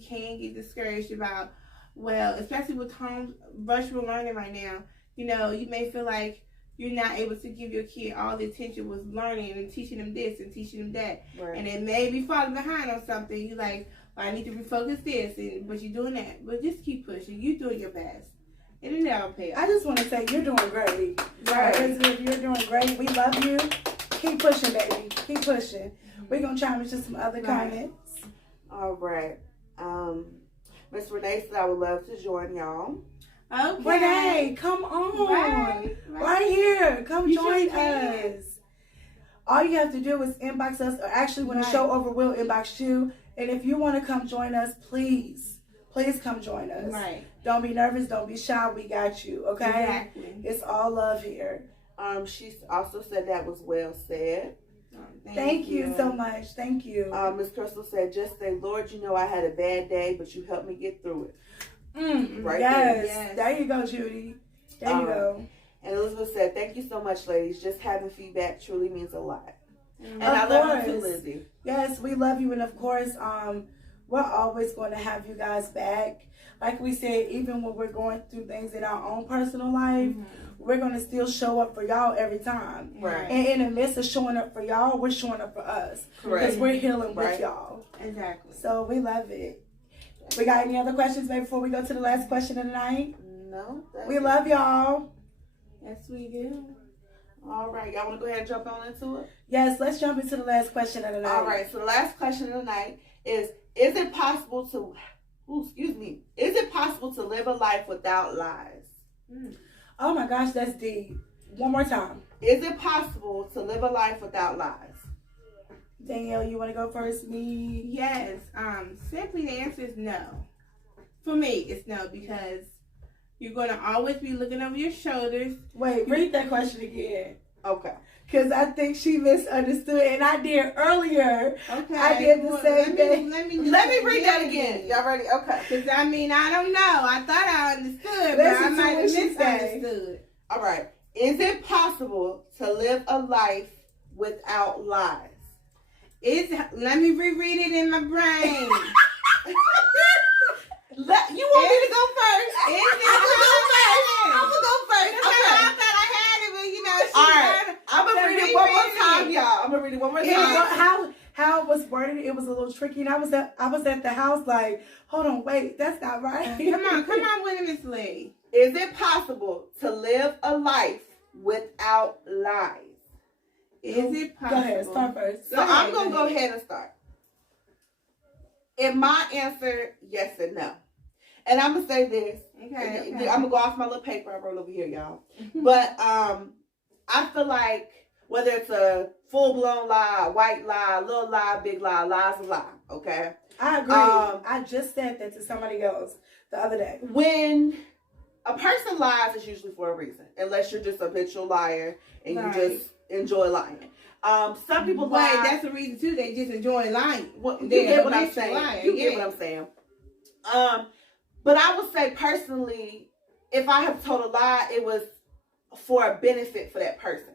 can get discouraged about, especially with home virtual learning right now, you may feel like you're not able to give your kid all the attention with learning and teaching them this and teaching them that. Right. And it may be falling behind on something. You're like, I need to refocus this, but you're doing that. But just keep pushing. You're doing your best. And it'll pay off. I just want to say you're doing great. Right. Elizabeth, you're doing great. We love you. Keep pushing, baby. Keep pushing. We're going to chime into some other comments. All right. Miss Renee said I would love to join y'all. Okay. Renee, come on. Right here. Come join us. All you have to do is inbox us, or actually when the show over, we'll inbox you. And if you want to come join us, please come join us. Right. Don't be nervous. Don't be shy. We got you. Okay? Exactly. It's all love here. She also said that was well said. Thank you so much. Thank you. Miss Crystal said, just say, Lord, I had a bad day, but you helped me get through it. Right there. Yes. There you go, Judy. There you go. And Elizabeth said, thank you so much, ladies. Just having feedback truly means a lot. And I love you too, Lizzie. Yes, we love you. And of course, we're always going to have you guys back. Like we said, even when we're going through things in our own personal life, we're going to still show up for y'all every time. Right. And in the midst of showing up for y'all, we're showing up for us. Correct. Because we're healing with y'all. Exactly. So we love it. We got any other questions, babe, before we go to the last question of the night? No. We love y'all. Yes, we do. All right. Y'all want to go ahead and jump on into it? Yes, let's jump into the last question of the night. All right. So the last question of the night is it possible to... Is it possible to live a life without lies? Oh my gosh, that's deep. One more time. Is it possible to live a life without lies? Danielle, you want to go first? Me? Yes. Simply the answer is no. For me, it's no, because you're going to always be looking over your shoulders. Wait, read that question again. Okay. Because I think she misunderstood, and I did earlier. Okay. I did the same thing. Let me read that again. Y'all ready? Okay. Because, I don't know. I thought I understood, but I might have misunderstood. All right. Is it possible to live a life without lies? Let me reread it in my brain. You want me to go first? I'm gonna go first. Okay. I thought I had it, but you know, All right. I'm gonna read it one more time, y'all. I'm gonna read it one more time. How it was worded, it was a little tricky, and I was at the house like, hold on, wait, that's not right. Come on with it, Miss Lee. Is it possible to live a life without lies? Is it possible? Go ahead, start first. So I'm gonna go ahead and start. And my answer, yes and no. And I'm gonna say this. Okay. I'm gonna go off my little paper I wrote over here, y'all. But I feel like whether it's a full-blown lie, a white lie, a little lie, big lie, lie's a lie. Okay. I agree. I just said that to somebody else the other day. When a person lies, it's usually for a reason, unless you're just a habitual liar and you just enjoy lying. Some people lie. That's the reason too. They just enjoy lying. Well, you get what I'm saying. You get what I'm saying. But I would say personally, if I have told a lie, it was for a benefit for that person.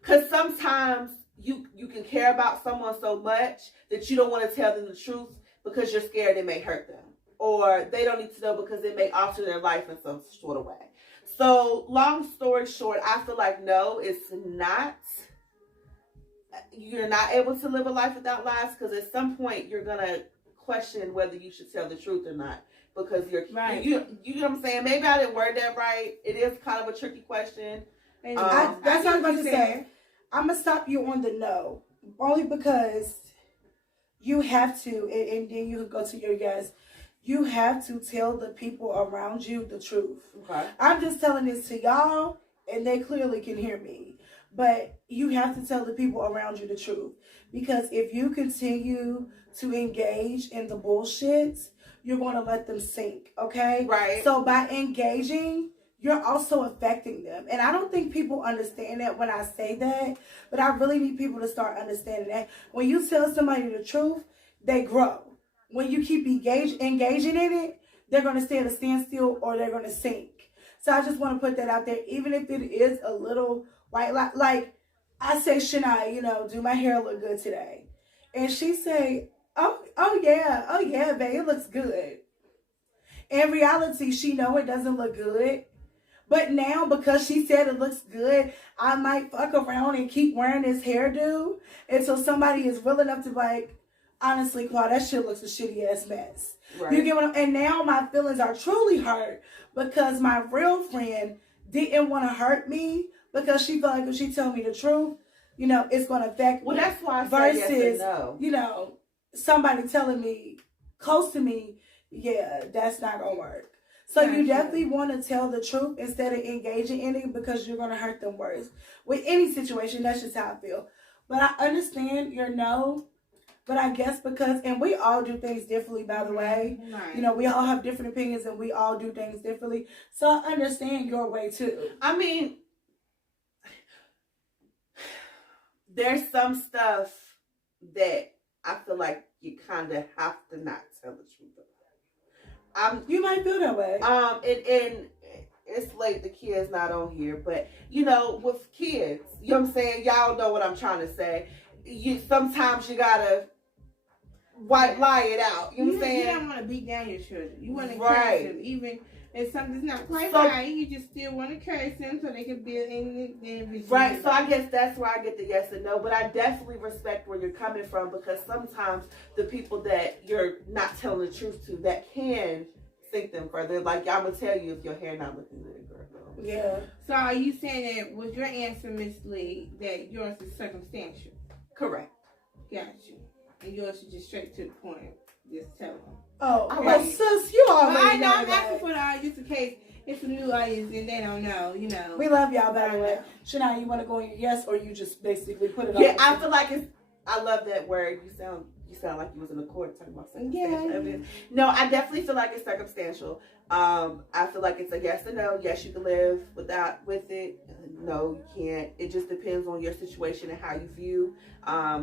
Because sometimes you can care about someone so much that you don't want to tell them the truth because you're scared it may hurt them. Or they don't need to know because it may alter their life in some sort of way. So long story short, I feel like no, it's not. You're not able to live a life without lies because at some point you're going to question whether you should tell the truth or not. Because you're right. You know what I'm saying? Maybe I didn't word that right. It is kind of a tricky question. That's what I was about to say. I'm going to stop you on the no. Only because you have to, and then you can go to your yes. You have to tell the people around you the truth. Okay. I'm just telling this to y'all, and they clearly can hear me. But you have to tell the people around you the truth. Because if you continue to engage in the bullshit, you're going to let them sink, okay? Right. So by engaging, you're also affecting them. And I don't think people understand that when I say that, but I really need people to start understanding that. When you tell somebody the truth, they grow. When you keep engaging in it, they're going to stay at a standstill or they're going to sink. So I just want to put that out there, even if it is a little white lie. Like I say, Shania, do my hair look good today? And she say, oh yeah, babe, it looks good. In reality, she know it doesn't look good. But now, because she said it looks good, I might fuck around and keep wearing this hairdo until somebody is real enough to be like, honestly, Claude, that shit looks a shitty ass mess. Right. You get what and now my feelings are truly hurt because my real friend didn't want to hurt me because she felt like if she told me the truth, it's going to affect me. Well, that's why I say yes and no. Somebody telling me close to me, yeah, that's not going to work. So you definitely want to tell the truth instead of engaging in it because you're going to hurt them worse. With any situation, that's just how I feel. But I understand your no. But I guess and we all do things differently, by the way. Right. We all have different opinions and we all do things differently. So I understand your way too. I mean, there's some stuff that I feel like you kind of have to not tell the truth about. You might feel that way. And it's late, the kid's not on here, but with kids, you know what I'm saying? Y'all know what I'm trying to say. Sometimes you gotta white lie it out. You know what I'm saying? You don't want to beat down your children. You want to encourage them. Even if something's not quite right, you just still want to encourage them so they can build in. Right. So I guess that's where I get the yes and no. But I definitely respect where you're coming from because sometimes the people that you're not telling the truth to, that can sink them further. Like I'm gonna tell you if your hair not looking good, girl. Yeah. So are you saying that was your answer, Miss Lee, that yours is circumstantial? Correct. Got you. And yours is just straight to the point. Just tell them. Oh, well, sis, you already I know. know I'm asking for the audience just in case it's a new audience and they don't know, We love y'all, by the way. Shania, you want to go in your yes or you just basically put it on? Yeah, I feel like I love that word. You sound like you was in the court talking about circumstantial evidence. No, I definitely feel like it's circumstantial. I feel like it's a yes or no. Yes, you can live with it. No, you can't. It just depends on your situation and how you view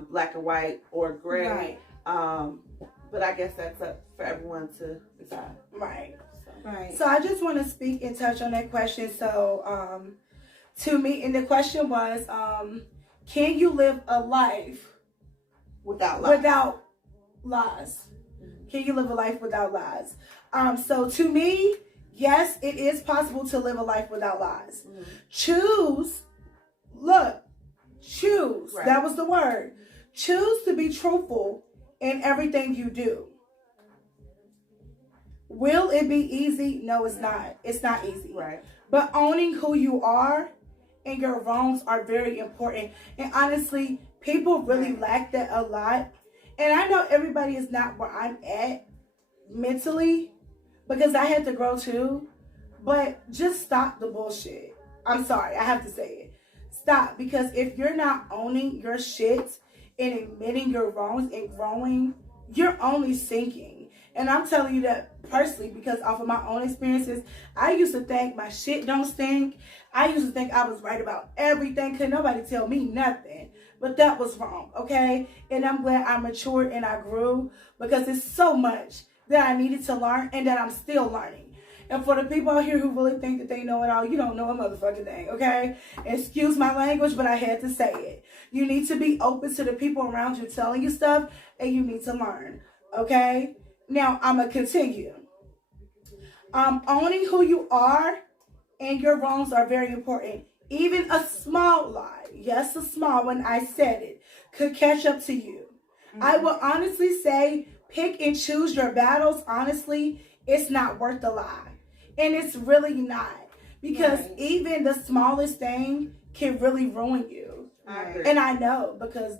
black and white or gray. Right. But I guess that's up for everyone to decide. Right. Right. So I just want to speak and touch on that question. So to me, and the question was, can you live a life without lies? Without lies. Can you live a life without lies? So to me, yes, it is possible to live a life without lies. Mm-hmm. Choose. Right. That was the word. Choose to be truthful in everything you do. Will it be easy? No, it's not. It's not easy. Right. But owning who you are and your wrongs are very important. And honestly, people really lack that a lot. And I know everybody is not where I'm at mentally, because I had to grow too. But just stop the bullshit. I'm sorry, I have to say it. Stop. Because if you're not owning your shit and admitting your wrongs and growing, you're only sinking. And I'm telling you that personally, because off of my own experiences, I used to think my shit don't stink. I used to think I was right about everything. Could nobody tell me nothing. But that was wrong, okay? And I'm glad I matured and I grew, because it's so much that I needed to learn and that I'm still learning. And for the people out here who really think that they know it all, you don't know a motherfucking thing, okay? Excuse my language, but I had to say it. You need to be open to the people around you telling you stuff, and you need to learn, okay? Now, I'm going to continue. Owning who you are and your wrongs are very important. Even a small lie, yes, a small one, I said it, could catch up to you. Mm-hmm. I will honestly say, pick and choose your battles. Honestly, it's not worth the lie. And it's really not. Because even the smallest thing can really ruin you. And I know, because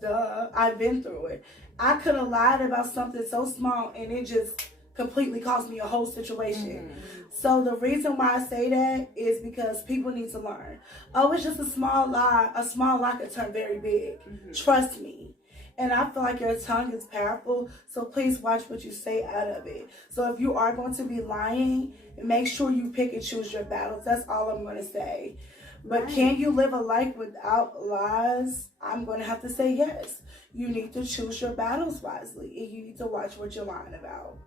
I've been through it. I could have lied about something so small and it just completely cost me a whole situation. Mm-hmm. So the reason why I say that is because people need to learn. Oh, it's just a small lie. A small lie can turn very big. Mm-hmm. Trust me. And I feel like your tongue is powerful, so please watch what you say out of it. So if you are going to be lying, make sure you pick and choose your battles. That's all I'm going to say. But can you live a life without lies? I'm going to have to say yes. You need to choose your battles wisely, and you need to watch what you're lying about.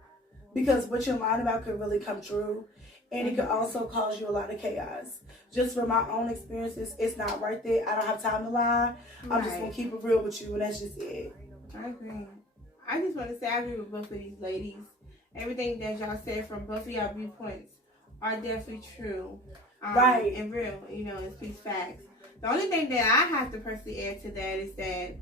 Because what you're lying about could really come true, and it could also cause you a lot of chaos. Just from my own experiences, it's not worth it. I don't have time to lie. I'm just going to keep it real with you, and that's just it. I agree. I just want to say I agree with both of these ladies. Everything that y'all said from both of y'all viewpoints are definitely true. And real, and speaks facts. The only thing that I have to personally add to that is that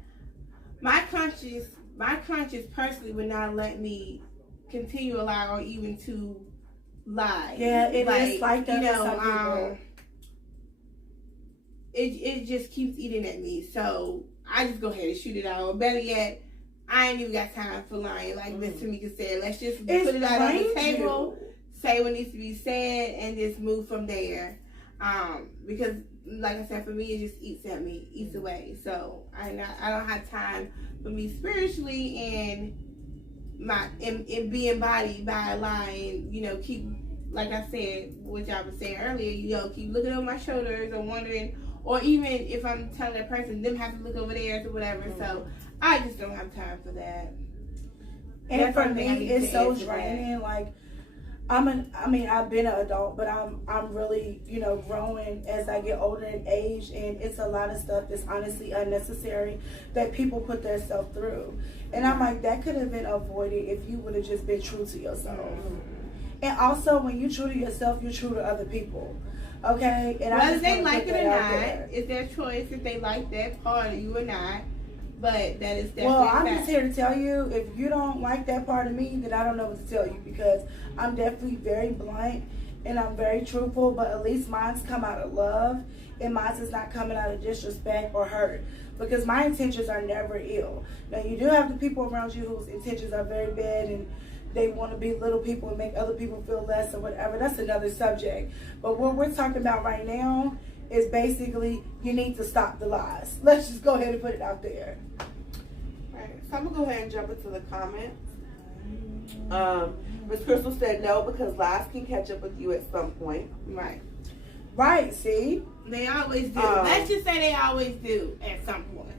my conscience personally would not let me continue a lie or even to lie. Yeah, it is like that for some people. It just keeps eating at me. So I just go ahead and shoot it out. Or better yet, I ain't even got time for lying. Like Miss Tamika said, let's just put it out on the table, say what needs to be said, and just move from there. Because like I said, for me, it just eats at me, eats away. So I don't have time for me spiritually and be embodied by a lie, and keep, like I said, what y'all was saying earlier, keep looking over my shoulders or wondering, or even if I'm telling that person, them have to look over theirs or whatever. So I just don't have time for that. And that's for me, it's so draining. Like I've been an adult, but I'm really, growing as I get older in age, and it's a lot of stuff that's honestly unnecessary that people put themselves through. And I'm like, that could have been avoided if you would have just been true to yourself. Mm-hmm. And also, when you're true to yourself, you're true to other people. Okay? And whether they like it or not, it's their choice if they like that part of you or not. But that is definitely I'm just here to tell you, if you don't like that part of me, then I don't know what to tell you, because I'm definitely very blunt and I'm very truthful, but at least mine's come out of love, and mine's is not coming out of disrespect or hurt, because my intentions are never ill. Now, you do have the people around you whose intentions are very bad and they want to belittle people and make other people feel less or whatever. That's another subject. But what we're talking about right now is basically you need to stop the lies. Let's just go ahead and put it out there. Right. So I'm going to go ahead and jump into the comments. Miss Crystal said no, because lies can catch up with you at some point. Right, see? They always do. Let's just say they always do at some point.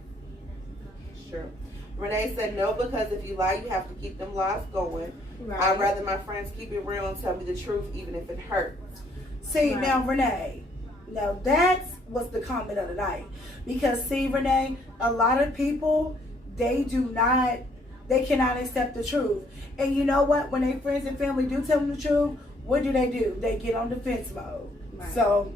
Sure. Renee said no, because if you lie, you have to keep them lies going. Right. I'd rather my friends keep it real and tell me the truth, even if it hurts. See, now, Renee, Now that was the comment of the night. Because see, Renee, a lot of people, they cannot accept the truth. And you know what? When their friends and family do tell them the truth, what do? They get on defense mode. Right. So,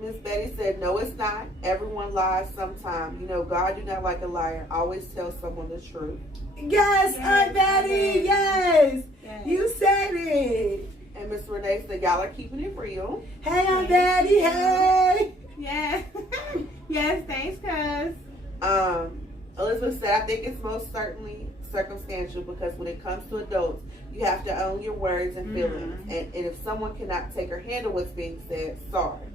Miss Betty said, no, it's not. Everyone lies sometime. You know, God do not like a liar. Always tell someone the truth. Yes, Aunt Betty, yes. You said it. And Miss Renee said, y'all are keeping it real. Hey, Aunt Betty, hey. Yes. Yes, thanks, cuz. Elizabeth said, I think it's most certainly circumstantial because when it comes to adults, you have to own your words and feelings. And if someone cannot take or handle what's being said, sorry.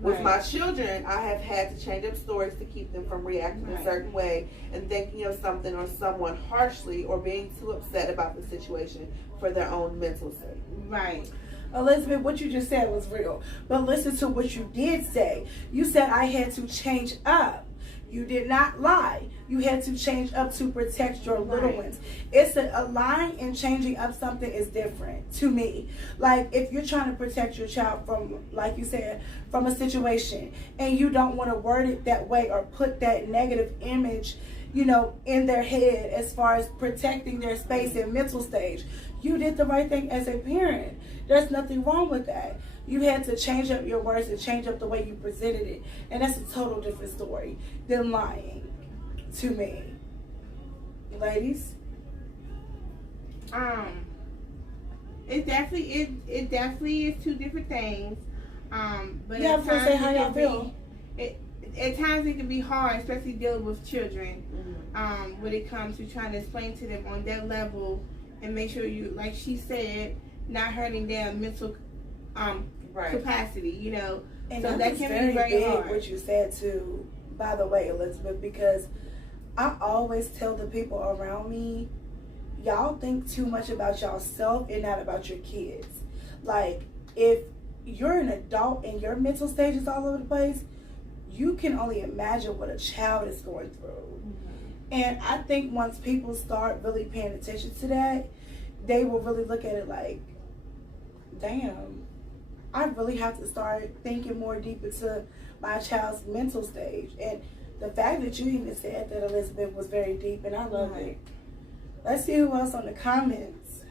With my children, I have had to change up stories to keep them from reacting a certain way and thinking of something or someone harshly or being too upset about the situation for their own mental state. Right. Elizabeth, what you just said was real. But listen to what you did say. You said I had to change up. You did not lie. You had to change up to protect your little ones. It's a lying and changing up something is different to me. Like if you're trying to protect your child from, like you said, from a situation and you don't want to word it that way or put that negative image, you know, in their head as far as protecting their space and mental stage, you did the right thing as a parent. There's nothing wrong with that. You had to change up your words and change up the way you presented it. And that's a total different story than lying to me. Ladies? It definitely is two different things. But yeah, I'm gonna say how y'all feel. At times it can be hard, especially dealing with children, when it comes to trying to explain to them on their level and make sure you, like she said, not hurting their mental capacity, you know. And so that can be very hard. What you said too, by the way, Elizabeth, because I always tell the people around me, y'all think too much about yourself and not about your kids. Like, if you're an adult and your mental stage is all over the place, you can only imagine what a child is going through. And I think once people start really paying attention to that, they will really look at it like, damn, I really have to start thinking more deep into my child's mental stage. And the fact that you even said that, Elizabeth, was very deep, and I love it. Let's see who else on the comments.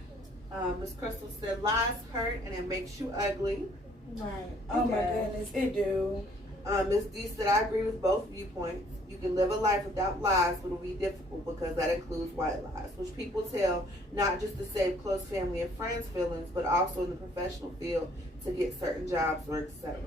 Miss Crystal said, lies hurt and it makes you ugly. Right. Oh my goodness, it do. Miss D said, I agree with both viewpoints. You can live a life without lies, but it'll be difficult because that includes white lies, which people tell not just to save close family and friends' feelings, but also in the professional field to get certain jobs or etc.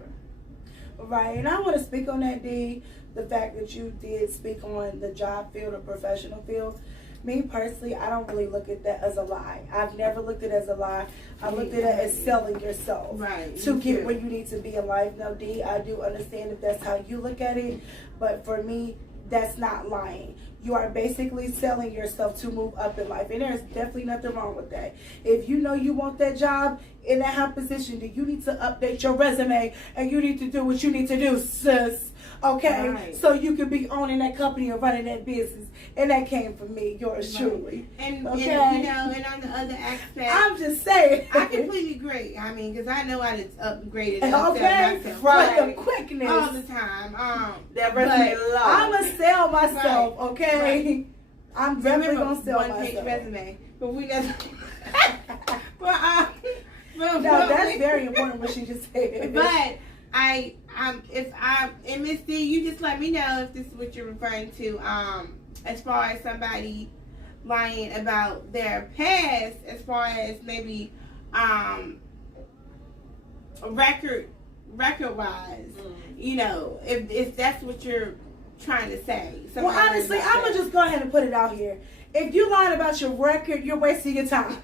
Right, and I want to speak on that, D, the fact that you did speak on the job field or professional field. Me personally, I don't really look at that as a lie. I've never looked at it as a lie. I looked at it as selling yourself to get where you need to be in life. Now, D, I do understand if that's how you look at it, but for me, that's not lying. You are basically selling yourself to move up in life, and there's definitely nothing wrong with that. If you know you want that job in that high position, then you need to update your resume, and you need to do what you need to do, sis. Okay, so you can be owning that company and running that business, and that came from me, yours truly. And, okay? and you know, and on the other aspect, I'm just saying, I completely agree. I mean, because I know I just upgraded myself, right, the quickness all the time. That resume low. I'ma sell myself, okay? I'm definitely gonna sell myself. One-page resume, but we never. No, that's very important what she just said. But and Miss D, you just let me know if this is what you're referring to, as far as somebody lying about their past, as far as maybe, record wise, you know, if that's what you're trying to say. Well, honestly, I'm gonna just go ahead and put it out here. If you lied about your record, you're wasting your time.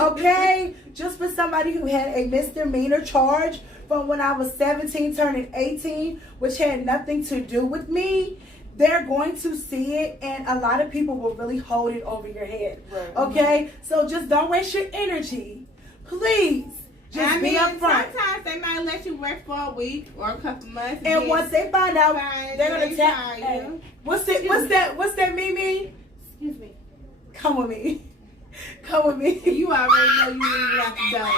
Okay? Just for somebody who had a misdemeanor charge from when I was 17 turning 18, which had nothing to do with me, they're going to see it, and a lot of people will really hold it over your head. Right. Okay? So just don't waste your energy. Please. Just be upfront. Sometimes they might let you work for a week or a couple months. And once they find out, they're gonna tell you. What's that Mimi? Excuse me. Come with me. Come with me. You already know you need to have to go.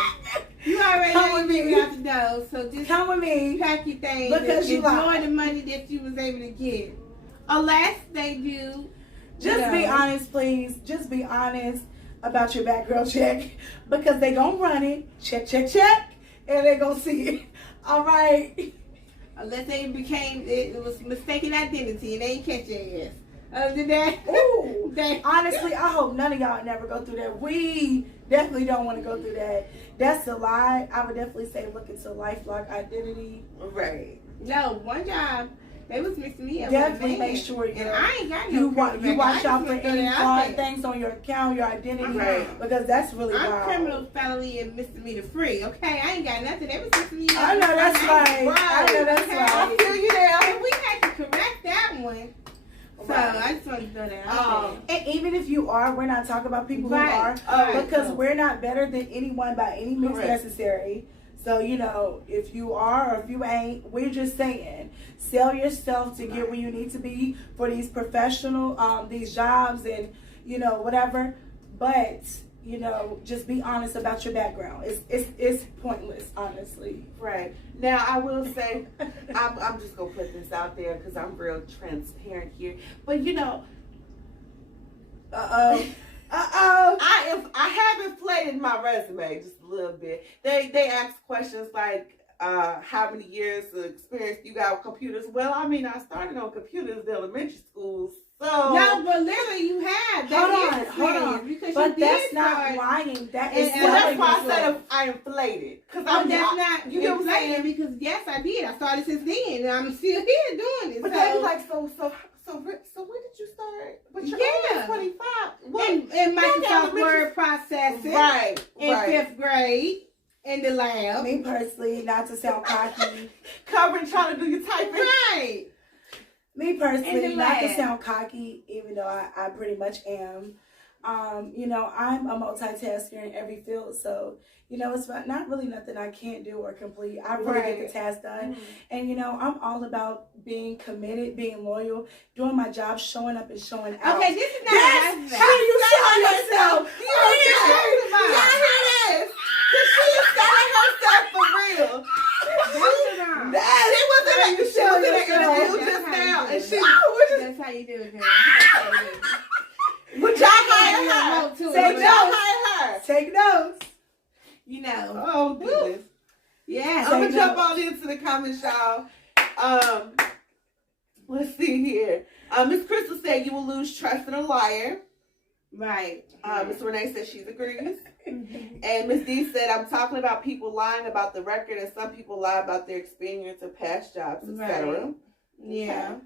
You already Come know with you me. got to know, so just Come with me. pack your things Because and you enjoy lied. the money that you was able to get. Unless they do. Just be honest, please. Just be honest about your background check because they gonna run it, check, and they gonna see it. All right. Unless it was mistaken identity and they ain't catch your ass. Other than that, Ooh. Honestly, I hope none of y'all never go through that. We definitely don't want to go through that. That's a lie. I would definitely say look into LifeLock identity. Right. No, one job. They was mixing me up. Definitely make sure and I ain't got you no you watch out for any fraud thing. things on your account, your identity, Right. because that's really I'm wild. criminal, felony, and misdemeanor free. Okay, I ain't got nothing. They was mixing me up. I know that's right. I know that's Okay. right. I feel you there. And we had to correct that one. So I just wanted to throw that out there. And even if you are, we're not talking about people Right. who are, Right. because we're not better than anyone by any means Correct. necessary. So, you know, if you are or if you ain't, we're just saying, sell yourself to get where you need to be for these professional, these jobs and, you know, whatever. But, you know, just be honest about your background. It's pointless, honestly. Right. Now, I will say, I'm just going to put this out there because I'm real transparent here. But, you know, I have inflated my resume just a little bit. They ask questions like, how many years of experience you got with computers? Well, I mean, I started on computers in elementary school, so... No, but literally you have. Hold on. Because But you that's did not start. lying. That is And Well, that's telling why I you. said I inflated. Because But that's not you know what I'm saying? inflating because yes, I did. I started since then, and I'm still here doing it. But so, they be like, so when did you start? But you're Yeah. only 25. What? in Microsoft elementary- Word processing Right. in right. 5th grade in the lab. Me personally, not to sound cocky. Covering, trying to do your typing. Right. Me In personally, the not to lab. sound cocky, even though I pretty much am. You know, I'm a multitasker in every field, so you know, it's not really nothing I can't do or complete. I really get the task done, and you know, I'm all about being committed, being loyal, doing my job, showing up and showing out. Okay, this is not That's a how you show yourself. Y'all hear this? Because she is selling herself for real. She was in an interview just now, and she... That's how you do it, girl. That's how you do it. Would y'all hire her? Remote, too. Would y'all hire her? Take notes. You know. Oh, goodness. Yeah. I'm going to jump on into the comments, y'all. Let's see here. Miss Crystal said you will lose trust in a liar. Right. Miss Renee said she agrees. And Miss D said, I'm talking about people lying about the record, and some people lie about their experience or past jobs, etc. Right. Yeah.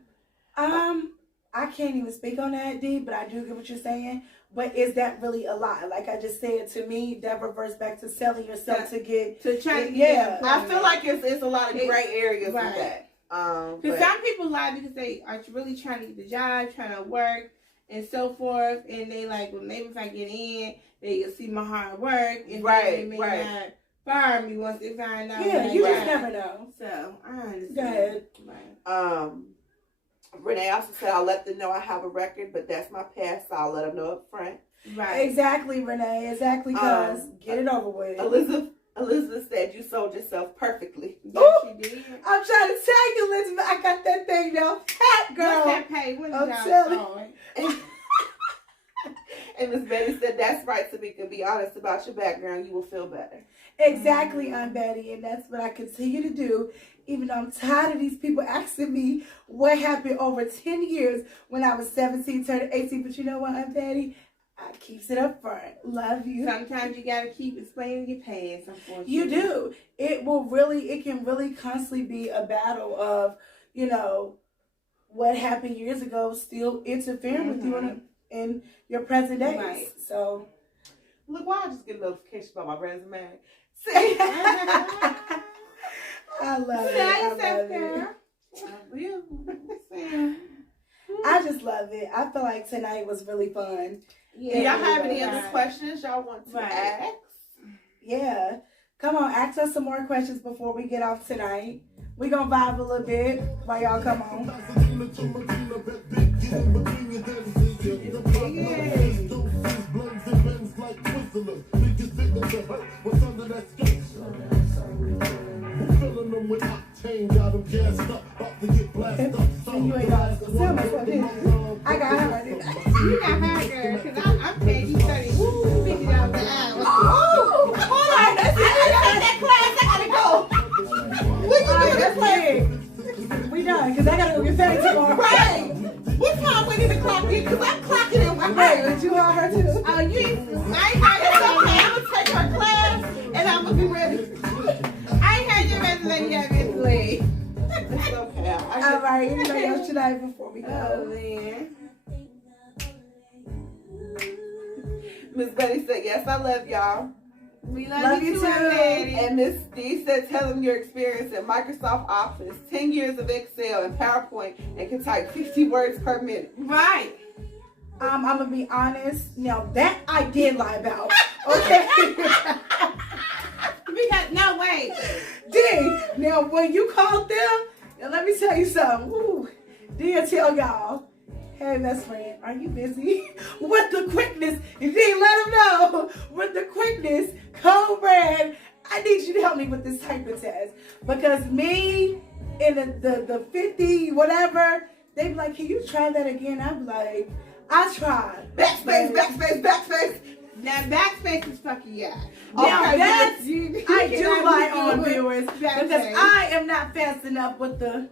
I can't even speak on that, D, but I do get what you're saying. But is that really a lie? Like I just said, to me, that reverts back to selling yourself to get... To try to Yeah. I feel like it's a lot of gray areas with that. Because some people lie because they are really trying to get the job, trying to work, and so forth. And they like, well, maybe if I get in, they'll see my hard work, and then they may not fire me once they find out. Yeah, you just never know. So I understand. Go ahead. Right. Renee also said, I'll let them know I have a record, but that's my past, so I'll let them know up front. Right. Exactly, Renee. Exactly, cuz. Get it over with. Elizabeth said you sold yourself perfectly. Yes, you did. I'm trying to tell you, Elizabeth, I got that thing down pat, girl. What's that pay? What is I'm y'all telling calling? And Miss Betty said, that's right, Tamika. Be honest about your background. You will feel better. Exactly, Aunt Betty, and that's what I continue to do, even though I'm tired of these people asking me what happened over 10 years when I was 17, turning 18. But you know what, Aunt Betty? I keeps it up front. Love you. Sometimes you gotta keep explaining your past, unfortunately. You do. It can really constantly be a battle of, you know, what happened years ago still interfering with you in your present days. Right. So, look, why I just get a notification about my resume? See? I love it. I love it. I just love it. I feel like tonight was really fun. Do y'all have any other questions y'all want to ask? Yeah. Come on, ask us some more questions before we get off tonight. We're going to vibe a little bit while y'all come on. Filling them with octane, got them gassed up, about to get blasted up. You ain't got to tell myself, did you? I got her. You got her, girl, because I'm paying you $30 an hour. Oh, hold on. I gotta take that class. I gotta go. When you do this class? We done, because I got to go get paid tomorrow. Right. What time we need to clock in? Because I'm clocking in with Right, her. but you heard her too. Oh, you ain't, I ain't It's heard your okay. resume. I'm going to take her class and I'm going to be ready. I ain't heard your resume. You got Miss Lee. It's okay. All right, anybody else tonight before we Oh, go? man. Miss Betty said, yes, I love y'all. We Love love, you you too. too, Daddy. And Miss D said, tell them your experience at Microsoft Office, 10 years of Excel and PowerPoint, and can type 50 words per minute. Right. I'm gonna be honest. Now that I did lie about. Okay. Because, no, wait. D. Now when you called them, now let me tell you something. Woo. D tell y'all, hey best friend, are you busy? With the quickness, D let them know. With the quickness, Code Red, I need you to help me with this typing test. Because me and the 50 whatever, they be like, can you try that again? I'm like, I tried. Backspace, backspace, backspace. Now, backspace is fucking yeah. Now Okay, that's, you I do cannot lie be on doing viewers backspace. because I am not fast enough with the,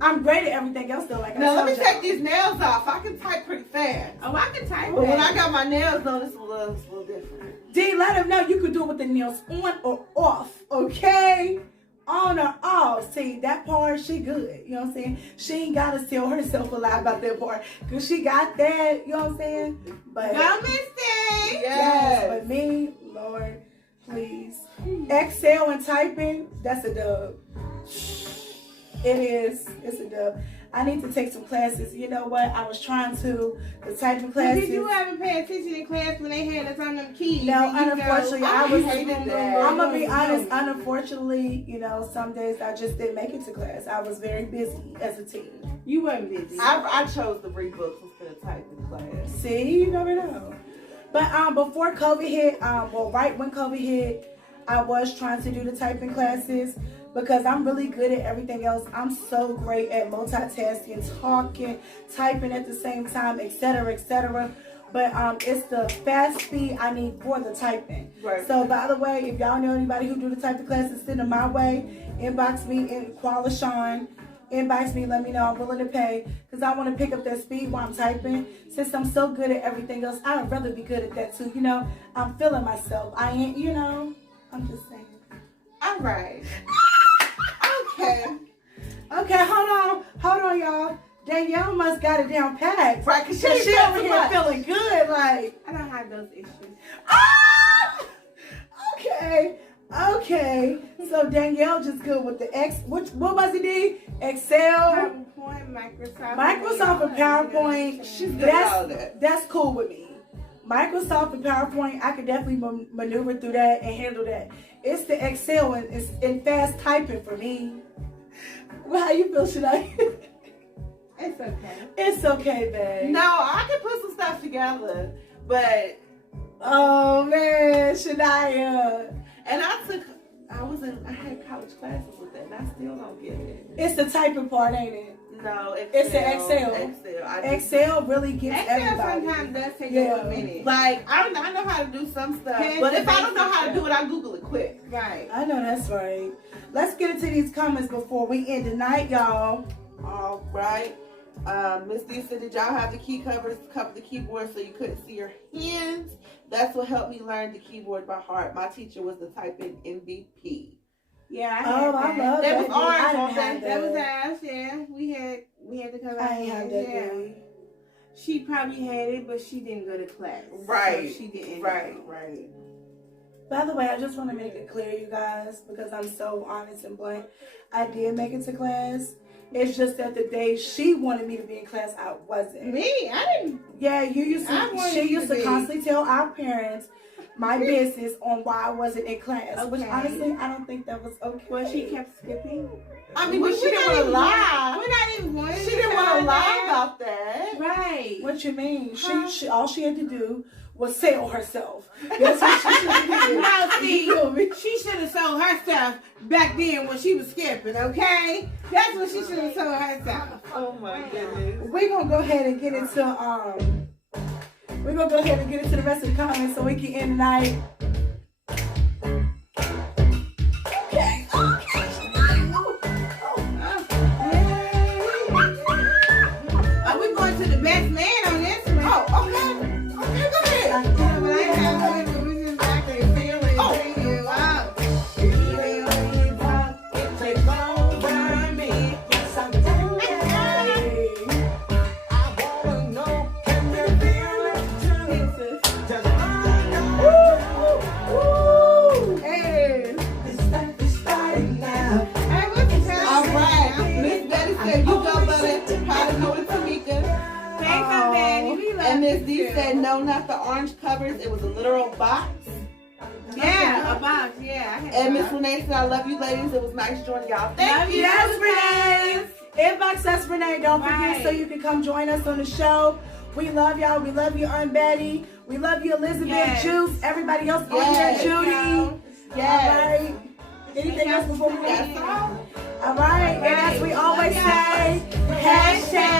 I'm great at everything else though, like I Now let me told take y'all. these nails off. I can type pretty fast. Oh, I can type But when that. I got my nails done, it's a little different. D, let them know you can do it with the nails on or off, okay? On or off. See, that part, she good. You know what I'm saying? She ain't got to tell herself a lie about that part. Because she got that, you know what I'm saying? But, Go, Misty. yes, but me, Lord, please. Excel and typing, that's a dub. It is. It's a dub. I need to take some classes. You know what? I was trying to, the typing But classes. did you ever pay attention in class when they had us on them keys? No, And you unfortunately, go, I oh, was. hated that. I'm gonna be honest. Unfortunately, you know, some days I just didn't make it to class. I was very busy as a teen. You weren't busy. I chose to read books instead of typing class. See, you never know. But before COVID hit, well, right when COVID hit, I was trying to do the typing classes because I'm really good at everything else. I'm so great at multitasking, talking, typing at the same time, etc., etc. But it's the fast speed I need for the typing. Right. So by the way, if y'all know anybody who do the typing classes, send them my way. Inbox me in Koala Sean. Inbox me, let me know I'm willing to pay because I want to pick up that speed while I'm typing. Since I'm so good at everything else, I'd rather be good at that too. You know, I'm feeling myself. I ain't, you know, I'm just saying. All right. Okay. Okay, hold on, y'all. Danielle must got it down packed. Right, because She she over here feeling good, like. I don't have those issues. Ah! Okay. So Danielle just good with the what was it? D? Excel, PowerPoint, Microsoft, and PowerPoint. She's good at all that. That's cool with me. Microsoft and PowerPoint, I could definitely maneuver through that and handle that. It's the Excel and fast typing for me. Well, how you feel, Shania? It's okay. It's okay, babe. No, I can put some stuff together, but Oh man, Shania. and I had college classes with that, and I still don't get it. It's the typing part, ain't it? No, Excel. It's the Excel. Excel really gets Excel everybody. sometimes does take Yeah. a minute. Like I know how to do some stuff, Yes, but if the I don't know basic how to do it, stuff. I Google it quick. Right. I know that's right. Let's get into these comments before we end the night, y'all. All right. Miss D said, did y'all have the key covers to cover the keyboard so you couldn't see your hands? That's what helped me learn the keyboard by heart. My teacher was the typing MVP. Yeah, I had Oh, that. I love That that. was ours, I didn't wasn't have That was ours, yeah. We had to cover I ain't have that. yeah. Day. She probably had it, but she didn't go to class. Right. So she didn't. Right. By the way, I just want to make it clear, you guys, because I'm so honest and blunt. I did make it to class. It's just that the day she wanted me to be in class, I wasn't. Me? I didn't. Yeah, you used I to. wanted She you used to to be. constantly tell our parents, my business on why I wasn't in class. Which Okay. honestly, I don't think that was okay. Well, she kept skipping. I mean, but she didn't want to lie. We're not even going. She didn't want to lie about that. Right. What you mean? She all she had to do was sell herself. That's what she should have did. No, You feel me? see, she should have sold herself back then when she was skipping, okay? That's when she should have sold herself. Oh my goodness. We're gonna go ahead and get into the rest of the comments so we can end tonight. Okay. Are we going to the best man on this one? Oh, okay. Okay, go ahead. Yeah, but I have it, we just back there feeling you out. It takes over me. Yes, I'm telling you. I wanna know, can you feel it too? Just find out. Woo! Hey. This life is starting now. Hey, what's the time? All right. Miss Betty said, you go, buddy. Probably know it, Tamika. Thanks, I'm Betty. We love And Miss you. D said, no, not the orange covers. It was a literal box. Yeah, a box, yeah. I had And a Miss box. Renee said, I love you ladies. It was nice joining y'all. Love Thank you. you. Yes, Renee. Inbox us, Renee. Don't forget, Right. so you can come join us on the show. We love y'all. We love you, Aunt Betty. We love you, Elizabeth, Yes. Juice, everybody else on Yes. here, Judy. Yes. All right. Anything else before we That's go? all. All right. And as we always say, hashtag